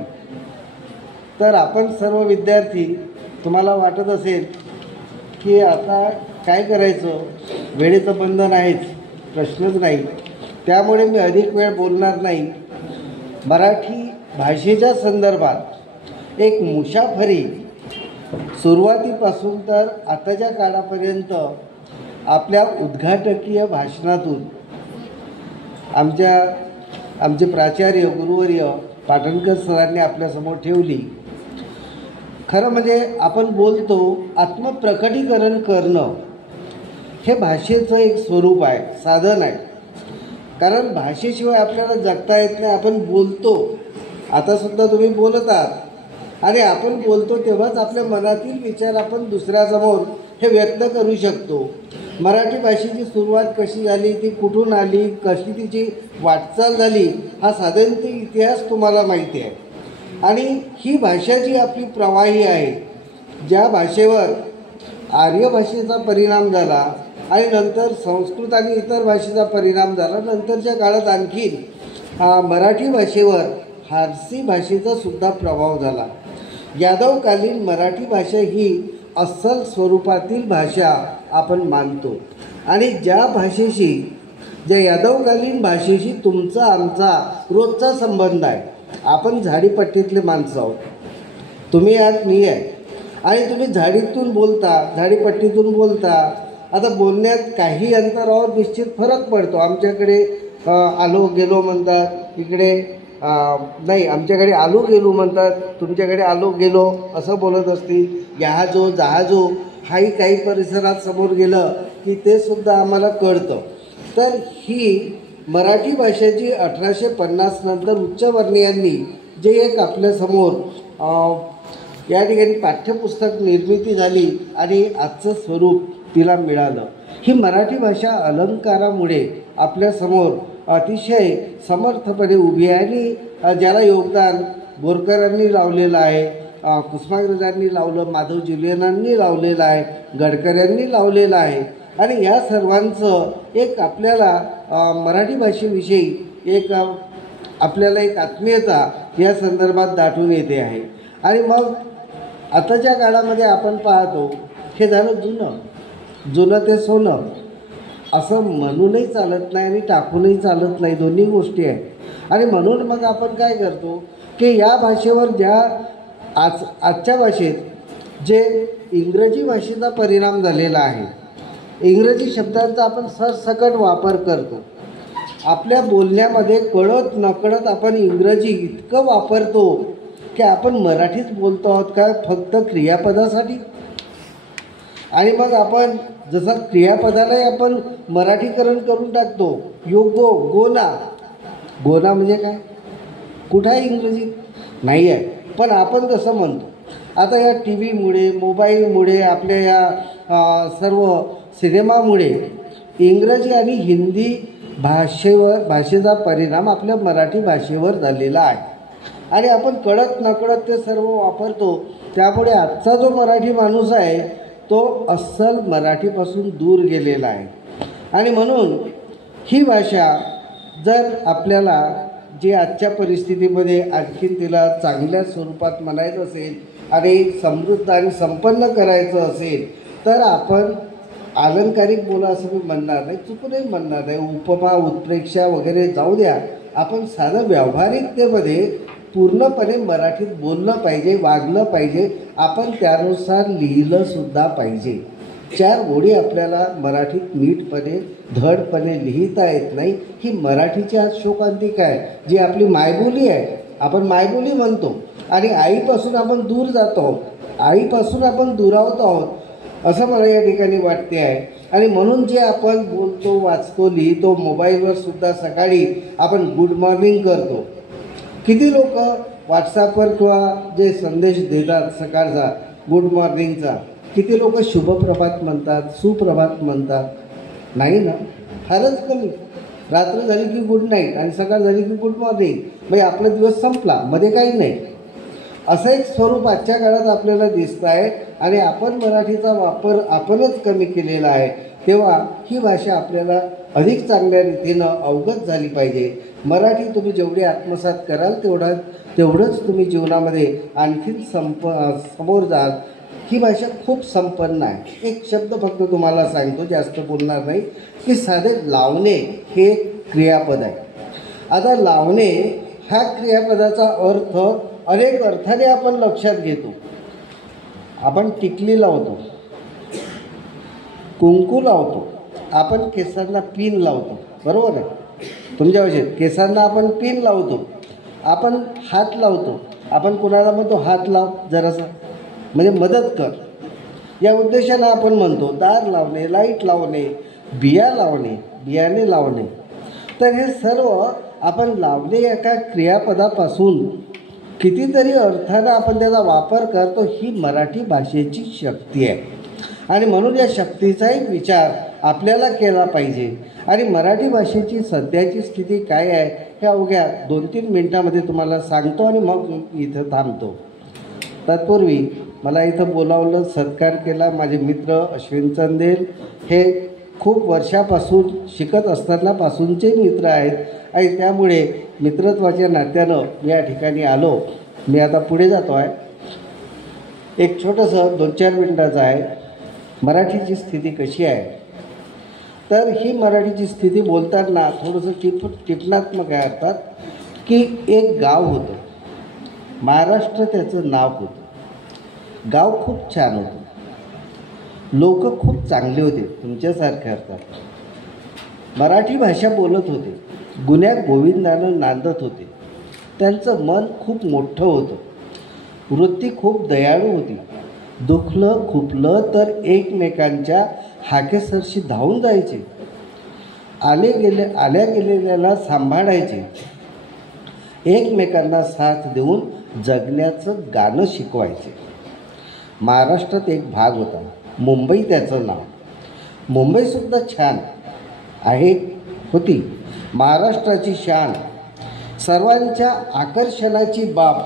तर आपण सर्व विद्यार्थी, तुम्हाला वाटत असेल की आता काय करायचं, वेळेचं बंधन आहेच, प्रश्नच नाही, त्यामुळे मी अधिक वेळ बोलणार नाही. मराठी भाषेच्या संदर्भात एक मुसाफरी सुरुवातीपासून तर आताच्या काळापर्यंत आपल्या उद्घाटकीय भाषणातून आमचे प्राचार्य गुरुवर्य पाटणकर सरांनी आपल्यासमोर ठेवली. खरं म्हणजे आपण बोलतो, आत्मप्रकटीकरण करणं हे भाषेचं एक स्वरूप आहे, साधन आहे. कारण भाषेशिवाय आपल्याला जगता येत नाही. आपण बोलतो, आतासुद्धा तुम्ही बोलत आहात, आणि आपण बोलतो तेव्हाच आपल्या मनातील विचार आपण दुसऱ्यासमोर हे व्यक्त करू शकतो. मराठी भाषेची सुरुवात कशी झाली, ती कुठून आली, कशी तिची वाटचाल झाली, हा साधारणतः इतिहास तुम्हाला माहिती आहे. आणि ही भाषा जी आपली प्रवाही आहे, ज्या भाषेवर आर्य भाषेचा परिणाम झाला आणि नंतर संस्कृत आणि इतर भाषेचा परिणाम झाला, नंतरच्या काळात आणखीन मराठी भाषेवर फारसी भाषेचा सुद्धा प्रभाव झाला. यादवकालीन मराठी भाषा ही अस्सल स्वरूपातील भाषा आपण मानतो. आणि ज्या भाषेशी, ज्या यादवकालीन भाषेशी तुमचा आमचा रोजचा संबंध आहे. आपण झाडीपट्टीतले माणसं आहोत, तुम्ही आहात, मी आहे, आणि तुम्ही झाडीतून बोलता, झाडीपट्टीतून बोलता. आता बोलण्यात काही अंतरावर निश्चित फरक पडतो. आमच्याकडे आलो गेलो म्हणतात, इकडे नाही, आमच्याकडे आलो गेलो म्हणतात, तुमच्याकडे आलो गेलो असं बोलत असतील. जहाजो जहाजो हाही काही परिसरात समोर गेलं की ते सुद्धा आम्हाला कळतं. तर ही मराठी भाषेची 1850 नंतर उच्चवर्णीयांनी जे एक आपल्यासमोर या ठिकाणी पाठ्यपुस्तक निर्मिती झाली आणि आजचं स्वरूप तिला मिळालं. ही मराठी भाषा अलंकारामुळे आपल्यासमोर अतिशय समर्थपणे उभी आहे. आणि ज्याला योगदान बोरकरांनी लावलेलं आहे, कुसुमाग्रजांनी लावलं, माधव जुलियनांनी लावलेलं आहे, गडकऱ्यांनी लावलेलं आहे. आणि या सर्वांचं एक आपल्याला मराठी भाषेविषयी एक आपल्याला एक आत्मीयता या संदर्भात दाटून येते आहे. आणि मग आताच्या काळामध्ये आपण पाहतो, हे झालं जुनं ते सोनं असं म्हणूनही चालत नाही आणि टाकूनही चालत नाही, दोन्ही गोष्टी आहेत. आणि म्हणून मग आपण काय करतो की या भाषेवर ज्या आजच्या भाषेत जे इंग्रजी भाषेचा परिणाम झालेला आहे, इंग्रजी शब्दांचा आपण सरसकट वापर करतो. आपल्या बोलण्यामध्ये कळत नकळत आपण इंग्रजी इतकं वापरतो की आपण मराठीत बोलतो आहोत का फक्त क्रियापदासाठी. आणि मग आपण जसं क्रियापदालाही आपण मराठीकरण करून टाकतो. गोना म्हणजे काय, कुठं आहे इंग्रजीत, नाही आहे, पण आपण तसं म्हणतो. आता या टी व्हीमुळे, मोबाईलमुळे, आपल्या या सर्व सिनेमामुळे इंग्रजी आणि हिंदी भाषेचा परिणाम आपल्या मराठी भाषेवर झालेला आहे. आणि आपण कळत नकळत ते सर्व वापरतो. त्यामुळे आजचा जो मराठी माणूस आहे तो अस्सल मराठीपासून दूर गेलेला आहे. आणि म्हणून ही भाषा जर आपल्याला जी आजच्या परिस्थितीमध्ये आणखीन तिला चांगल्या स्वरूपात म्हणायचं असेल आणि समृद्ध आणि संपन्न करायचं असेल तर आपण अलंकारिक बोला असं मी म्हणणार नाही, चुकूनही म्हणणार नाही. उपमा उत्प्रेक्षा वगैरे जाऊ द्या, आपण साधं व्यावहारिकतेमध्ये पूर्णपणे मराठीत बोललं पाहिजे, वागलं पाहिजे. आपण त्यानुसार लिहिलंसुद्धा पाहिजे. 4 ओळी आपल्याला मराठीत नीटपणे धडपणे लिहिता येत नाही. ही मराठीची आज शोकांतिका आहे, जी आपली मायबोली आहे. आपण मायबोली म्हणतो आणि आईपासून आपण दूर जातो आहोत, आईपासून आपण दुरावत आहोत असं मला या ठिकाणी वाटते आहे. आणि म्हणून जे आपण बोलतो, वाचतो, लिहितो, मोबाईलवर सुद्धा सकाळी आपण गुड मॉर्निंग करतो. किती लोक व्हॉट्सॲपवर किंवा जे संदेश देतात सकाळचा गुड मॉर्निंगचा, किती लोक शुभप्रभात म्हणतात, सुप्रभात म्हणतात? नाही ना, फारच कमी. रात्र झाली की गुड नाईट आणि सकाळ झाली की गुड मॉर्निंग, म्हणजे आपला दिवस संपला, मध्ये काही नाही. असं एक स्वरूप आजच्या काळात आपल्याला दिसतं आहे. आणि आपण मराठीचा वापर आपणच कमी केलेला आहे. तेव्हा ही भाषा आपल्याला अधिक चांगल्या रीतीनं अवगत झाली पाहिजे. मराठी तुम्ही जेवढी आत्मसात कराल तेवढंच तुम्ही जीवनामध्ये आणखीन समोर जाल. ही भाषा खूप संपन्न आहे. एक शब्द फक्त तुम्हाला सांगतो, जास्त बोलणार नाही, की साधे लावणे हे क्रियापद आहे. आता लावणे ह्या क्रियापदाचा अर्थ अनेक अर्थाने आपण लक्षात घेतो. आपण टिकली लावतो, कुंकू लावतो, आपण केसांना पिन लावतो, बरोबर आहे? तुमच्या भाषेत केसांना आपण पिन लावतो, आपण हात लावतो, आपण कुणाला म्हणतो हात लाव जरासा, म्हणजे मदत कर, या उद्देशानं आपण म्हणतो. दार लावणे, लाईट लावणे, बिया लावणे, बियाणे लावणे. तर हे सर्व आपण लावणे एका क्रियापदापासून कितीतरी अर्थानं आपण त्याचा वापर करतो. ही मराठी भाषेची शक्ती आहे. आणि म्हणून या शक्तीचाही विचार आपल्याला केला पाहिजे. आणि मराठी भाषेची सध्याची स्थिती काय आहे हे अवघ्या 2-3 मिनटामध्ये तुम्हाला सांगतो आणि मग इथं थांबतो. तत्पूर्वी मला इथं बोलावलं, सत्कार केला. माझे मित्र अश्विन चंदेल हे खूप वर्षापासून शिकत असतानापासूनचे मित्र आहेत आणि त्यामुळे मित्रत्वाच्या नात्यानं मी या ठिकाणी आलो. मी आता पुढे जातो आहे. एक छोटंसं 2-4 मिनटाचं आहे. मराठीची स्थिती कशी आहे? तर ही मराठीची स्थिती बोलताना थोडंसं टिपणात्मक आहे अर्थात, की एक गाव होतं, महाराष्ट्र त्याचं नाव होतं. गाव खूप छान होतं, लोक खूप चांगले होते, तुमच्यासारखे अर्थात. मराठी भाषा बोलत होते, गुण्या गोविंदानं नांदत होते. त्यांचं मन खूप मोठं होतं, वृत्ती खूप दयाळू होती. दुखलं खुपलं तर एकमेकांच्या हाकेसरशी धावून जायचे, आल्या गेलेल्याला सांभाळायचे, एकमेकांना साथ देऊन जगण्याचं गाणं शिकवायचे. महाराष्ट्रात एक भाग होता, मुंबई त्याचं नाव. मुंबईसुद्धा छान आहे होती, महाराष्ट्राची शान, सर्वांच्या आकर्षणाची बाब.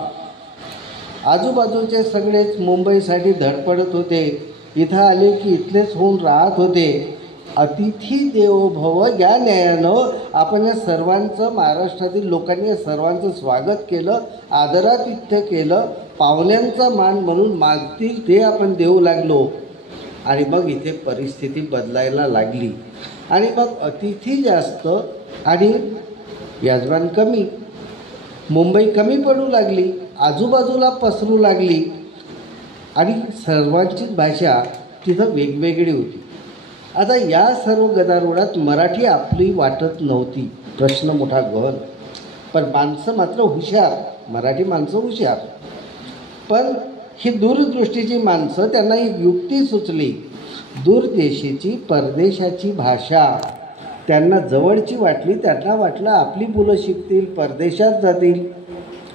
आजूबाजूचे सगळेच मुंबईसाठी धडपडत होते. इथं आले की इथलेच होऊन राहत होते. अतिथी देवो भव या न्यायानं आपण या सर्वांचं, महाराष्ट्रातील लोकांनी या सर्वांचं स्वागत केलं, आदरातिथ्य केलं. पाहुण्यांचा मान म्हणून मागतील ते आपण देऊ लागलो. आणि मग इथे परिस्थिती बदलायला लागली आणि मग अतिथी जास्त आणि यजमान कमी. मुंबई कमी पडू लागली, आजूबाजूला पसरू लागली आणि सर्वांचीच भाषा तिथं वेगवेगळी होती. आता या सर्व गदारोळात मराठी आपली वाटत नव्हती. प्रश्न मोठा गहन. पण माणसं मात्र हुशार, मराठी माणसं हुशार. पण ही दूरदृष्टीची माणसं, त्यांना एक युक्ती सुचली. दूरदेशीची, परदेशाची भाषा त्यांना जवळची वाटली. त्यांना वाटलं आपली मुलं शिकतील, परदेशात जातील,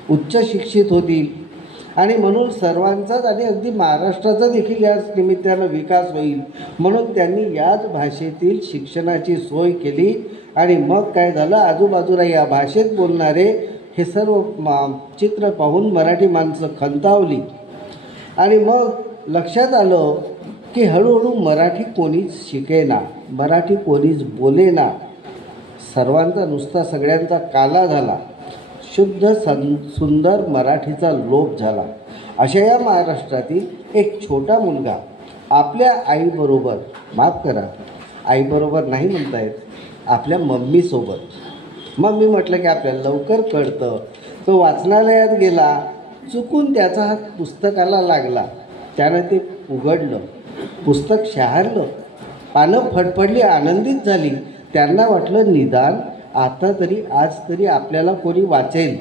उच्च शिक्षित होतील आणि म्हणून सर्वांचाच आणि अगदी महाराष्ट्राचा देखील याच निमित्तानं विकास होईल. म्हणून त्यांनी याच भाषेतील शिक्षणाची सोय केली. आणि मग काय झालं, आजूबाजूला या भाषेत बोलणारे हे सर्व चित्र पाहून मराठी माणसं खंतावली. आणि मग लक्षात आलं की हळूहळू मराठी कोणीच शिकेना, मराठी कोणीच बोलेना, सर्वांचा नुसता सगळ्यांचा काला झाला, शुद्ध सुंदर मराठीचा लोप झाला. अशा या महाराष्ट्रातील एक छोटा मुलगा आपल्या आईबरोबर, माफ करा आईबरोबर नाही म्हणता येत, आपल्या मम्मीसोबत, मम्मी म्हटलं की आपल्याला लवकर कळतं, तो वाचनालयात गेला, चुकून त्याचा हात पुस्तकाला लागला, त्यानं ते उघडलं, पुस्तक शहारलं, पानं फडफडली, आनंदित झाली. त्यांना वाटलं निदान आता तरी आज तरी आपल्याला कोणी वाचेल.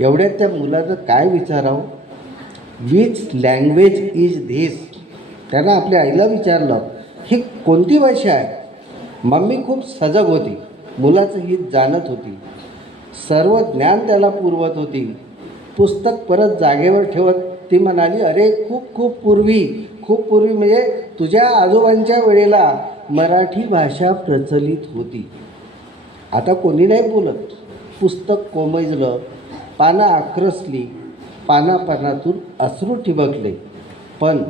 एवढ्यात त्या मुलाचं काय विचारावं, विच लँग्वेज इज धिस, त्यानं आपल्या आईला विचारलं, ही कोणती भाषा आहे. मम्मी खूप सजग होती, मुलाचं हित जाणत होती, सर्व ज्ञान त्याला पुरवत होती. पुस्तक परत जागेवर ठेवत ती म्हणाली, अरे खूप खूप पूर्वी म्हणजे तुझ्या आजोबांच्या वेळेला मराठी भाषा प्रचलित होती. आता कोणी नाही बोलत. पुस्तक कोमजलं, पानं आक्रसली, पानापानातून अश्रू ठिबकले, पण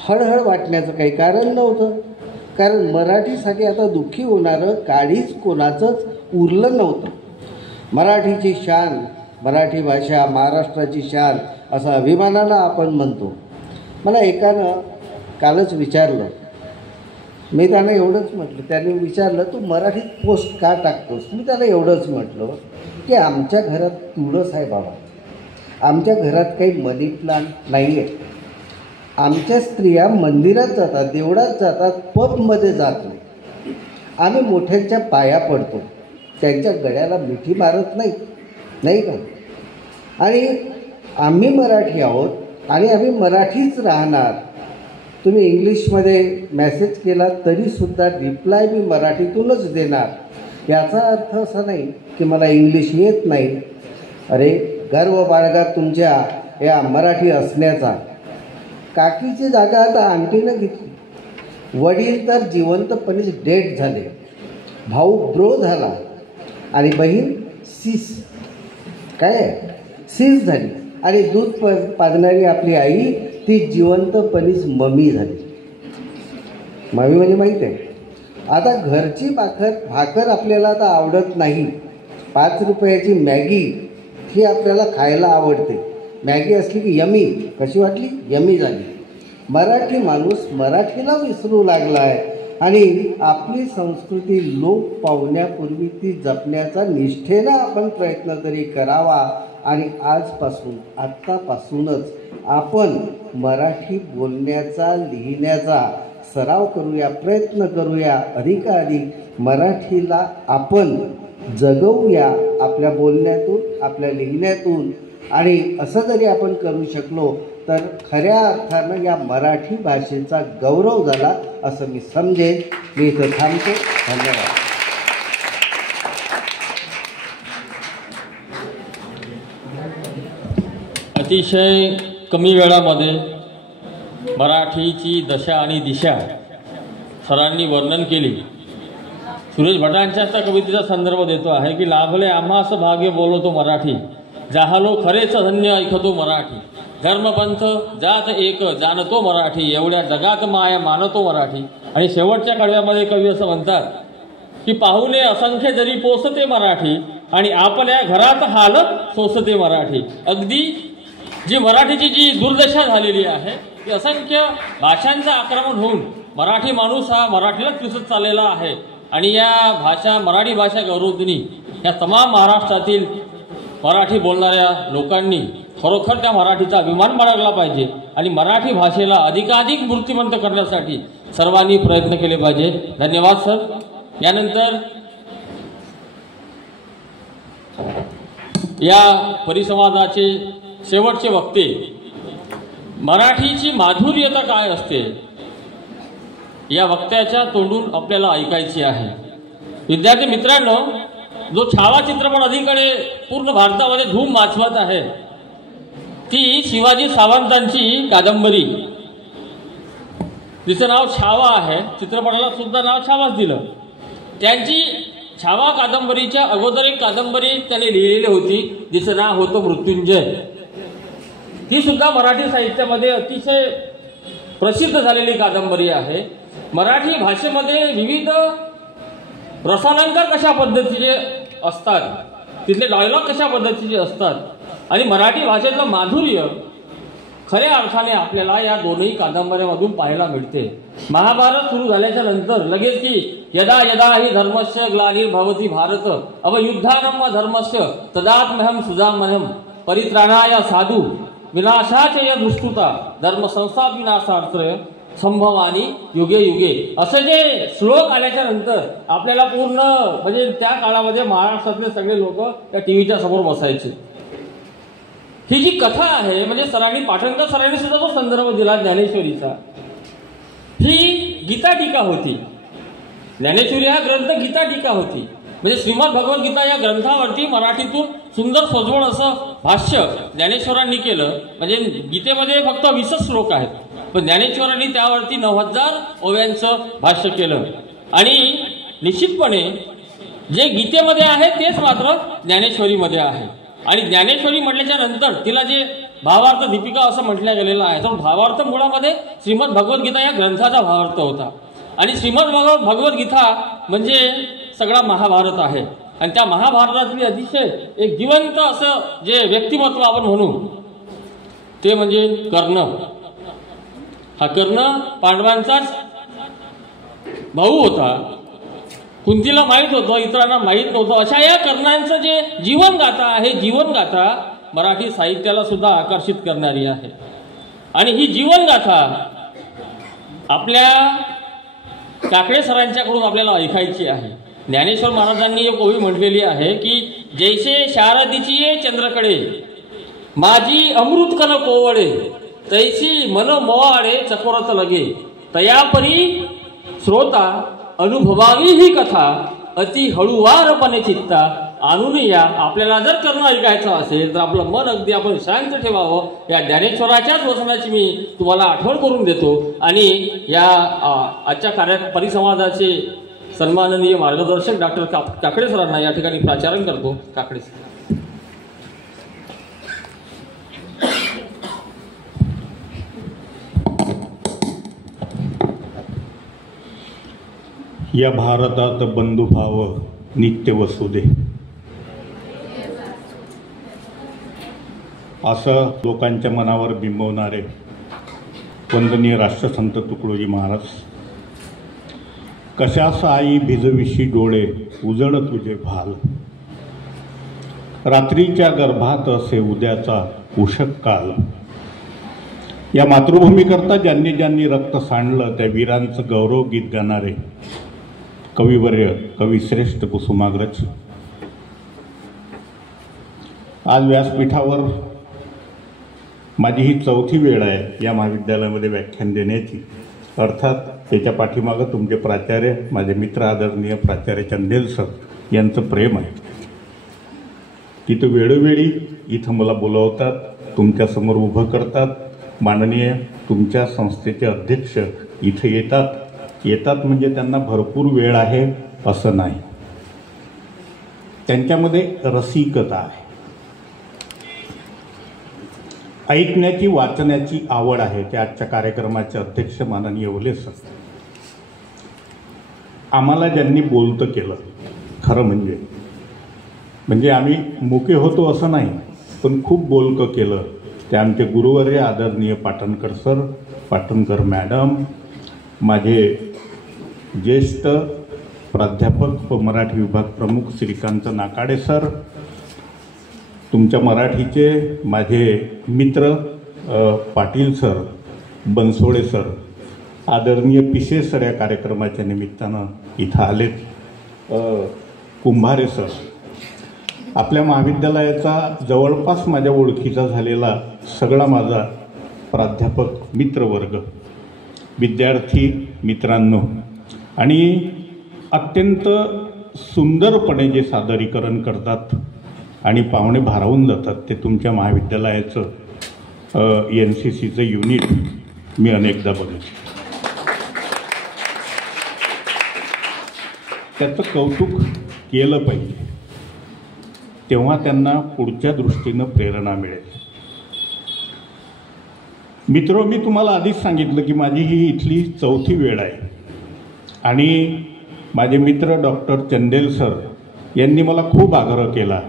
हळहळ वाटण्याचं काही कारण नव्हतं, कारण मराठीसाठी आता दुःखी होणारं काळीच कोणाचंच उरलं नव्हतं. मराठीची शान, मराठी भाषा महाराष्ट्राची शान असं अभिमानानं आपण म्हणतो. मला एकानं कालच विचारलं, मी त्यांना एवढंच म्हटलं, त्याने विचारलं तू मराठीत पोस्ट का टाकतोस. मी त्याला एवढंच म्हटलं की आमच्या घरात तुळस आहे बाबा, आमच्या घरात काही मनी प्लांट नाही आहे, आमच्या स्त्रिया मंदिरात जातात, देवळात जातात, पबमध्ये जात नाही, आम्ही मोठ्यांच्या पाया पडतो, त्यांच्या गळ्याला मिठी मारत नाही का, आणि आम्ही मराठी आहोत आणि आम्ही मराठीच राहणार. तुम्ही इंग्लिशमध्ये मेसेज केला तरीसुद्धा रिप्लाय मी मराठीतूनच देणार. याचा अर्थ असा नाही की मला इंग्लिश येत नाही. अरे गर्व बाळगा तुमच्या या मराठी असण्याचा. काकीची जागा आता आंटीनं घेतली, वडील तर जिवंतपणेच डेड झाले, भाऊ ब्रो झाला आणि बहीण सीस झाली आणि दूध पाजणारी आपली आई ती जिवंतपणीच मम्मी झाली. मम्मी म्हणजे माहीत आहे. आता घरची भाकर आपल्याला आता आवडत नाही. 5 रुपयाची मॅगी ही आपल्याला खायला आवडते. मॅगी असली की यमी, कशी वाटली, यमी झाली. मराठी माणूस मराठीला विसरू लागला आहे आणि आपली संस्कृती लोप पावण्यापूर्वी ती जपण्याचा निष्ठेनं आपण प्रयत्न तरी करावा. आणि आत्तापासूनच आपण मराठी बोलण्याचा, लिहिण्याचा सराव करूया, प्रयत्न करूया, अधिकाधिक मराठीला आपण जगवूया आपल्या बोलण्यातून, आपल्या लिहिण्यातून. आणि असं जरी आपण करू शकलो तर खऱ्या अर्थानं या मराठी भाषेचा गौरव झाला असं मी समजेन. मी इथं थांबतो. धन्यवाद. अतिशय कमी वेळामध्ये मराठीची दशा आणि दिशा सरांनी वर्णन केली. सुरेश भटांच्या त्या कवितेचा संदर्भ देतो आहे की लाभले आम्हास भाग्य बोलतो मराठी, जाहलो खरेच धन्य ऐकतो मराठी, धर्मपंथ जात एक जाणतो मराठी, एवढ्या जगात माया मानतो मराठी. आणि शेवटच्या कडव्यामध्ये कवी असं म्हणतात की पाहुणे असंख्य जरी पोसते मराठी आणि आपल्या घरात हालत सोसते मराठी. अगदी जी मराठीची जी दुर्दशा झालेली आहे ती असंख्य भाषांचं आक्रमण होऊन मराठी माणूस हा मराठीलाच पिसत चाललेला आहे. आणि या भाषा, मराठी भाषा गौरवदिनी या तमाम महाराष्ट्रातील मराठी बोलणाऱ्या लोकांनी खरोखर त्या मराठीचा अभिमान बाळगला पाहिजे आणि मराठी भाषेला अधिकाधिक मूर्तिमंत करण्यासाठी सर्वांनी प्रयत्न केले पाहिजे. धन्यवाद सर. यानंतर या परिसंवादाचे शेवटचे वक्ते मराठीची माधुर्यता काय असते या वक्त्याच्या तोंडून आपल्याला ऐकायची आहे. विद्यार्थी मित्रांनो, जो छावा चित्रपट अलीकडे पूर्ण भारतामध्ये धूम माचवत आहे ती शिवाजी सावंतांची कादंबरी, तिचं नाव छावा आहे, चित्रपटाला सुद्धा नाव छावाच दिलं. त्यांची छावा कादंबरीच्या अगोदर एक कादंबरी त्याने लिहिलेली होती जिचं नाव होतं मृत्युंजय. ती सुद्धा मराठी साहित्यामध्ये अतिशय प्रसिद्ध झालेली कादंबरी आहे. मराठी भाषेमध्ये विविध रसालंकार कशा पद्धतीचे असतात, तिथले डायलॉग कशा पद्धतीचे असतात आणि मराठी भाषेतलं माधुर्य खऱ्या अर्थाने आपल्याला या दोनही कादंबऱ्यांमधून पाहायला मिळते. महाभारत सुरू झाल्याच्या नंतर लगेच की यदा यदा हि धर्मस्य ग्लानिर्भवति भारत अवयुद्धानम धर्मस्य तदात्म्यहम सुजाम्यहम परित्राणाय साधू विनाशाचय दुष्टुता धर्म संस्थापनार्थार्थ संभवानी युगे युगे असे जे श्लोक आल्याच्या नंतर आपल्याला पूर्ण म्हणजे त्या काळामध्ये महाराष्ट्रातले सगळे लोक त्या टीव्हीच्या समोर बसायचे. ही जी कथा आहे म्हणजे सरांनी पाटणकर सरांनी सुद्धा तो संदर्भ दिला ज्ञानेश्वरीचा. ही गीता टीका होती. ज्ञानेश्वरी हा ग्रंथ गीता टीका होती. म्हणजे श्रीमद भगवद्गीता या ग्रंथावरती मराठीतून सुंदर सजवण असं भाष्य ज्ञानेश्वरांनी केलं. म्हणजे गीतेमध्ये फक्त 20 श्लोक आहेत, पण ज्ञानेश्वरांनी त्यावरती 9000 ओव्यांचं भाष्य केलं. आणि निश्चितपणे जे गीतेमध्ये आहे तेच मात्र ज्ञानेश्वरीमध्ये आहे. आणि ज्ञानेश्वरी म्हटल्याच्या नंतर तिला जे भावार्थ दीपिका असं म्हटलं गेलेलं आहे, तर भावार्थ मुळामध्ये श्रीमद भगवद्गीता या ग्रंथाचा भावार्थ होता. आणि श्रीमद भगवद्गीता म्हणजे सगळा महाभारत आहे. आणि त्या महाभारतातली अतिशय एक जिवंत असं जे व्यक्तिमत्व आपण म्हणू ते म्हणजे कर्ण. हा कर्ण पांडवांचाच भाऊ होता. कुंतीला माहीत होतं, इतरांना माहीत नव्हतं. अशा या कर्णांचं जे जीवनगाथा आहे, जीवनगाथा मराठी साहित्याला सुद्धा आकर्षित करणारी आहे. आणि ही जीवनगाथा आपल्या काकडे सरांच्याकडून आपल्याला ऐकायची आहे. ज्ञानेश्वर महाराजांनी एक ओवी म्हटलेली आहे की जैसे शारदीची चंद्रकडे माझी अमृत कन कोवळे तैसी मन मोवाडे चकोरत लगे तयापरी श्रोता अनुभवावी ही कथा अति हळूवारपणे चित्ता आणून या. आपल्याला जर कर्ण ऐकायचं असेल तर आपलं मन अगदी आपण शांत ठेवावं. या ज्ञानेश्वराच्याच वचनाची मी तुम्हाला आठवण करून देतो. आणि या आजच्या परिसंवादाचे सन्माननीय मार्गदर्शक डॉक्टर काकडे सरांना या ठिकाणी प्राचारण करतो. काकडे सर. या भारतात बंधुभाव नित्य वसुदे असं लोकांच्या मनावर बिंबवणारे वंदनीय राष्ट्रसंत तुकडोजी महाराज. कशास आई भिजविशी डोळे उजड तुझे भाल रात्रीच्या गर्भात असे उद्याचा उषक काल. या मातृभूमीकरता ज्यांनी ज्यांनी रक्त सांडलं त्या वीरांचं गौरव गीत गाणारे कविवर्य कविश्रेष्ठ कुसुमाग्रज आज व्यासपीठावर माझी ही 4थी वेळ आहे या महाविद्यालयामध्ये व्याख्यान देण्याची. अर्थात त्याच्या पाठीमागं तुमचे प्राचार्य माझे मित्र आदरणीय प्राचार्य चंदेल सर यांचं प्रेम आहे. तिथं वेळोवेळी इथं मला बोलवतात, तुमच्यासमोर उभं करतात. माननीय तुमच्या संस्थेचे अध्यक्ष इथं येतात म्हणजे त्यांना भरपूर वेळ आहे असं नाही. त्यांच्यामध्ये रसिकता आहे, ऐकण्याची वाचण्याची आवड आहे. ते आजच्या कार्यक्रमाचे अध्यक्ष माननीय ओले सर. आम्हाला ज्यांनी बोलतं केलं खरं म्हणजे आम्ही मुके होतो असं नाही, पण खूप बोलकं केलं ते आमचे गुरुवर्य आदरणीय पाटणकर सर, पाटणकर मॅडम, माझे ज्येष्ठ प्राध्यापक व मराठी विभाग प्रमुख श्रीकांत नाकाडे सर, तुमच्या मराठीचे माझे मित्र पाटील सर, बनसोडे सर, आदरणीय पिसे सर या कार्यक्रमाच्या निमित्तानं इथं आलेत, कुंभारे सर, आपल्या महाविद्यालयाचा जवळपास माझ्या ओळखीचा झालेला सगळा माझा प्राध्यापक मित्रवर्ग, विद्यार्थी मित्रांनो, आणि अत्यंत सुंदरपणे जे सादरीकरण करतात आणि पाहुणे भारावून जातात ते तुमच्या महाविद्यालयाचं NCCचं युनिट मी अनेकदा बघितलं. त्याचं कौतुक केलं पाहिजे, तेव्हा त्यांना पुढच्या दृष्टीनं प्रेरणा मिळेल. मित्र, मी तुम्हाला आधीच सांगितलं की माझी ही इथली 4थी वेळ आहे आणि माझे मित्र डॉक्टर चंदेल सर यांनी मला खूप आग्रह केला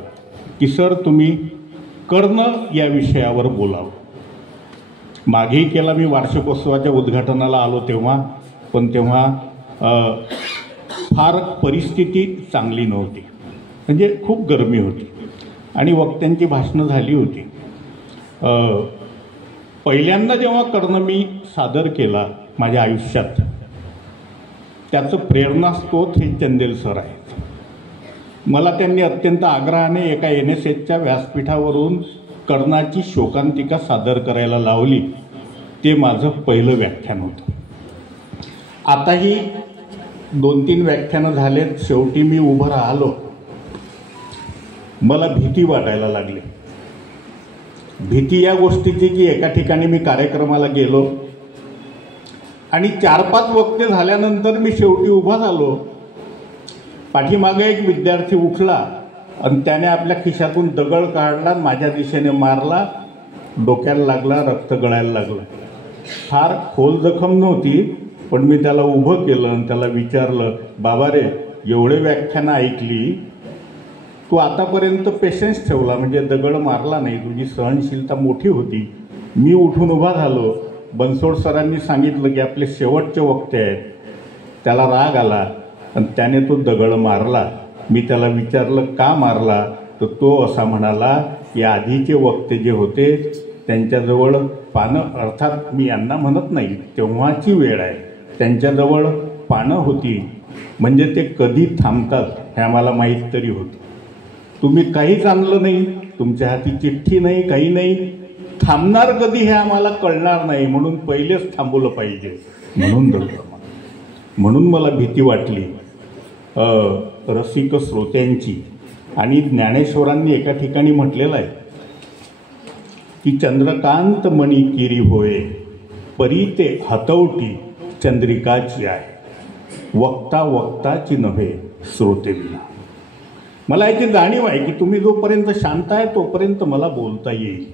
की सर तुम्ही कर्ण या विषयावर बोलावं. मागेही केला मी वार्षिकोत्सवाच्या उद्घाटनाला आलो तेव्हा, पण तेव्हा फार परिस्थिती चांगली नव्हती, म्हणजे खूप गरमी होती आणि वक्त्यांची भाषणं झाली होती. पहिल्यांदा जेव्हा कर्ण मी सादर केला माझ्या आयुष्यात, त्याचं प्रेरणास्त्रोत हे चंदेल सर आहेत. मला त्यांनी अत्यंत आग्रहाने एका NSSच्या व्यासपीठावरून कर्णाची शोकांतिका सादर करायला लावली. ते माझं पहिलं व्याख्यान होतं. आताही 2-3 व्याख्यानं झालेत. शेवटी मी उभं राहिलो. मला भीती वाटायला लागली. भीती या गोष्टीची की एका ठिकाणी मी कार्यक्रमाला गेलो आणि 4-5 वक्ते झाल्यानंतर मी शेवटी उभा झालो. पाठीमागे एक विद्यार्थी उठला आणि त्याने आपल्या खिशातून दगड काढला, माझ्या दिशेने मारला, डोक्याला लागला, रक्त गळायला लागलं. फार खोल जखम नव्हती, पण मी त्याला उभं केलं आणि त्याला विचारलं, बाबा रे, एवढे व्याख्यानं ऐकली, तू आतापर्यंत पेशन्स ठेवला, म्हणजे दगड मारला नाही, तुझी सहनशीलता मोठी होती. मी उठून उभा झालो. बनसोड सरांनी सांगितलं की आपले शेवटचे वक्ते आहेत. त्याला राग आला आणि त्याने तो दगड मारला. मी त्याला विचारलं का मारला, तर तो असा म्हणाला की आधीचे वक्ते जे होते त्यांच्याजवळ पानं, अर्थात मी यांना म्हणत नाही, तेव्हाची वेळ आहे, त्यांच्याजवळ पानं होती, म्हणजे ते कधी थांबतात हे आम्हाला माहीत तरी होतं. तुम्ही काहीच आणलं नाही, तुमच्या हाती चिठ्ठी नाही, काही नाही, थांबणार कधी हे आम्हाला कळणार नाही, म्हणून पहिलेच थांबवलं पाहिजे. म्हणून मला भीती वाटली रसिक श्रोत्यांची. आणि ज्ञानेश्वरांनी एका ठिकाणी म्हटलेलं आहे की चंद्रकांत मणी किरी होय, परी ते हतवटी चंद्रिकाची आहे, वक्ता वक्ताची नव्हे श्रोते विना. मला याची जाणीव आहे की तुम्ही जोपर्यंत शांत आहे तोपर्यंत मला बोलता येईल.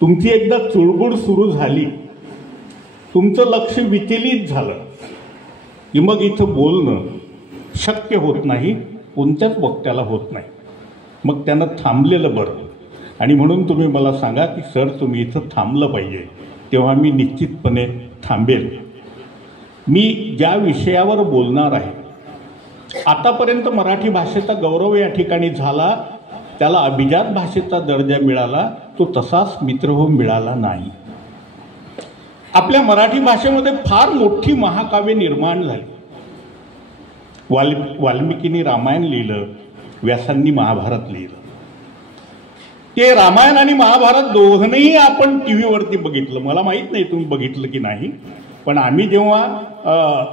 तुमची एकदा चुळबुळ सुरू झाली, तुमचं लक्ष विचलित झालं की मग इथं बोलणं शक्य होत नाही, कोणत्याच वक्त्याला होत नाही. मग त्यानं थांबलेलं बरं. आणि म्हणून तुम्ही मला सांगा की सर तुम्ही इथं थांबलं पाहिजे, तेव्हा मी निश्चितपणे थांबेल. मी ज्या विषयावर बोलणार आहे, आतापर्यंत मराठी भाषेचा गौरव या ठिकाणी झाला, त्याला अभिजात भाषेचा दर्जा मिळाला, तो तसाच मित्रहो मिळाला नाही. आपल्या मराठी भाषेमध्ये फार मोठी महाकाव्य निर्माण झाली. वाल्मिकींनी रामायण लिहिलं, व्यासांनी महाभारत लिहिलं. ते रामायण आणि महाभारत दोघंही आपण TV वरती बघितलं. मला माहीत नाही तुम्ही बघितलं की नाही, पण आम्ही जेव्हा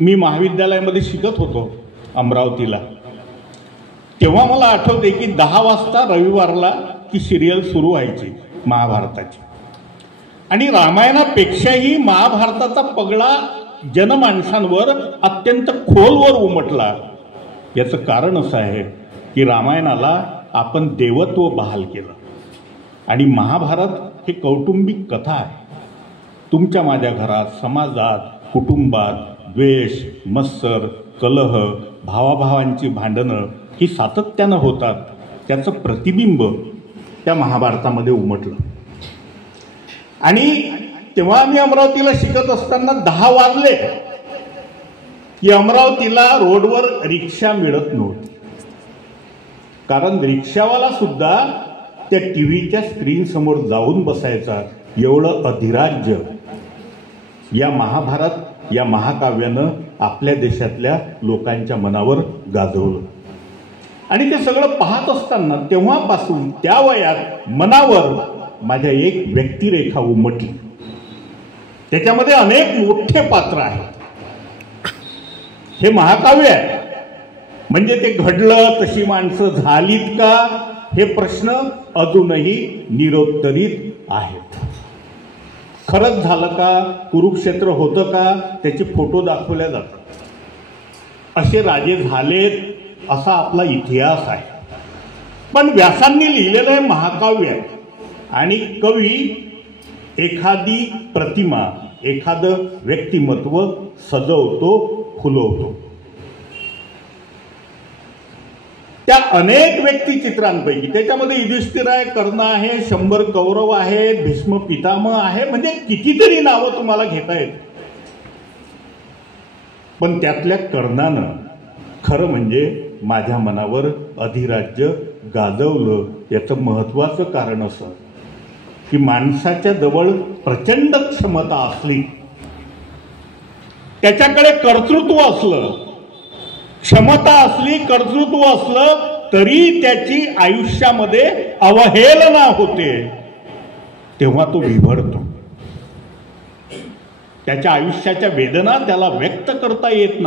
मी महाविद्यालयामध्ये शिकत होतो अमरावतीला, तेव्हा मला आठवते की 10 वाजता रविवारला ती सिरियल सुरू व्हायची महाभारताची. आणि रामायणापेक्षाही महाभारताचा पगडा जनमानसांवर अत्यंत खोलवर उमटला. याचं कारण असं आहे की रामायणाला आपण देवत्व बहाल केलं आणि महाभारत हे कौटुंबिक कथा आहे. तुमच्या माझ्या घरात, समाजात, कुटुंबात द्वेष, मत्सर, कलह, भावाभावांची भांडणं ही सातत्यानं होतात. त्याचं प्रतिबिंब त्या महाभारतामध्ये उमटलं. आणि तेव्हा मी अमरावतीला शिकत असताना 10 वाजले की अमरावतीला रोडवर रिक्षा मिळत नव्हती, कारण रिक्षावाला सुद्धा त्या TVच्या स्क्रीन समोर जाऊन बसायचा. एवढं अधिराज्य या महाभारत या महाकाव्यानं आपल्या देशातल्या लोकांच्या मनावर गाजवलं. आणि ते सगळं पाहत असताना तेव्हापासून त्या वयात मनावर माझ्या एक व्यक्तिरेखा उमटली. त्याच्यामध्ये अनेक मोठे पात्र आहेत. हे महाकाव्य आहे, म्हणजे ते घडलं तशी माणसं झालीत का हे प्रश्न अजूनही निरुत्तरित आहेत. खरंच झालं का, कुरुक्षेत्र होतं का, त्याचे फोटो दाखवल्या जातात. असे राजे झालेत असा आपला इतिहास आहे. पण व्यासांनी लिहिलेलं हे महाकाव्य आहे आणि कवी एखादी प्रतिमा, एखादं व्यक्तिमत्व सजवतो, फुलवतो. त्या अनेक व्यक्तिचित्रांपैकी त्याच्यामध्ये युधिष्ठिर आहे, कर्ण आहे, 100 कौरव आहेत, भीष्म पितामह आहे, म्हणजे कितीतरी नावं तुम्हाला घेता येत. पण त्यातल्या कर्णानं खरं म्हणजे माझ्या मनावर अधिराज्य गाजवलं. याचं महत्वाचं कारण असं की माणसाच्या जवळ प्रचंड क्षमता असली, त्याच्याकडे कर्तृत्व असलं, क्षमता असली, कर्तृत्व असलं, तरी त्याची आयुष्यामध्ये अवहेलना होते. तेव्हा तो बिभडतो. त्याच्या आयुष्याच्या वेदना त्याला व्यक्त करता येत नाही.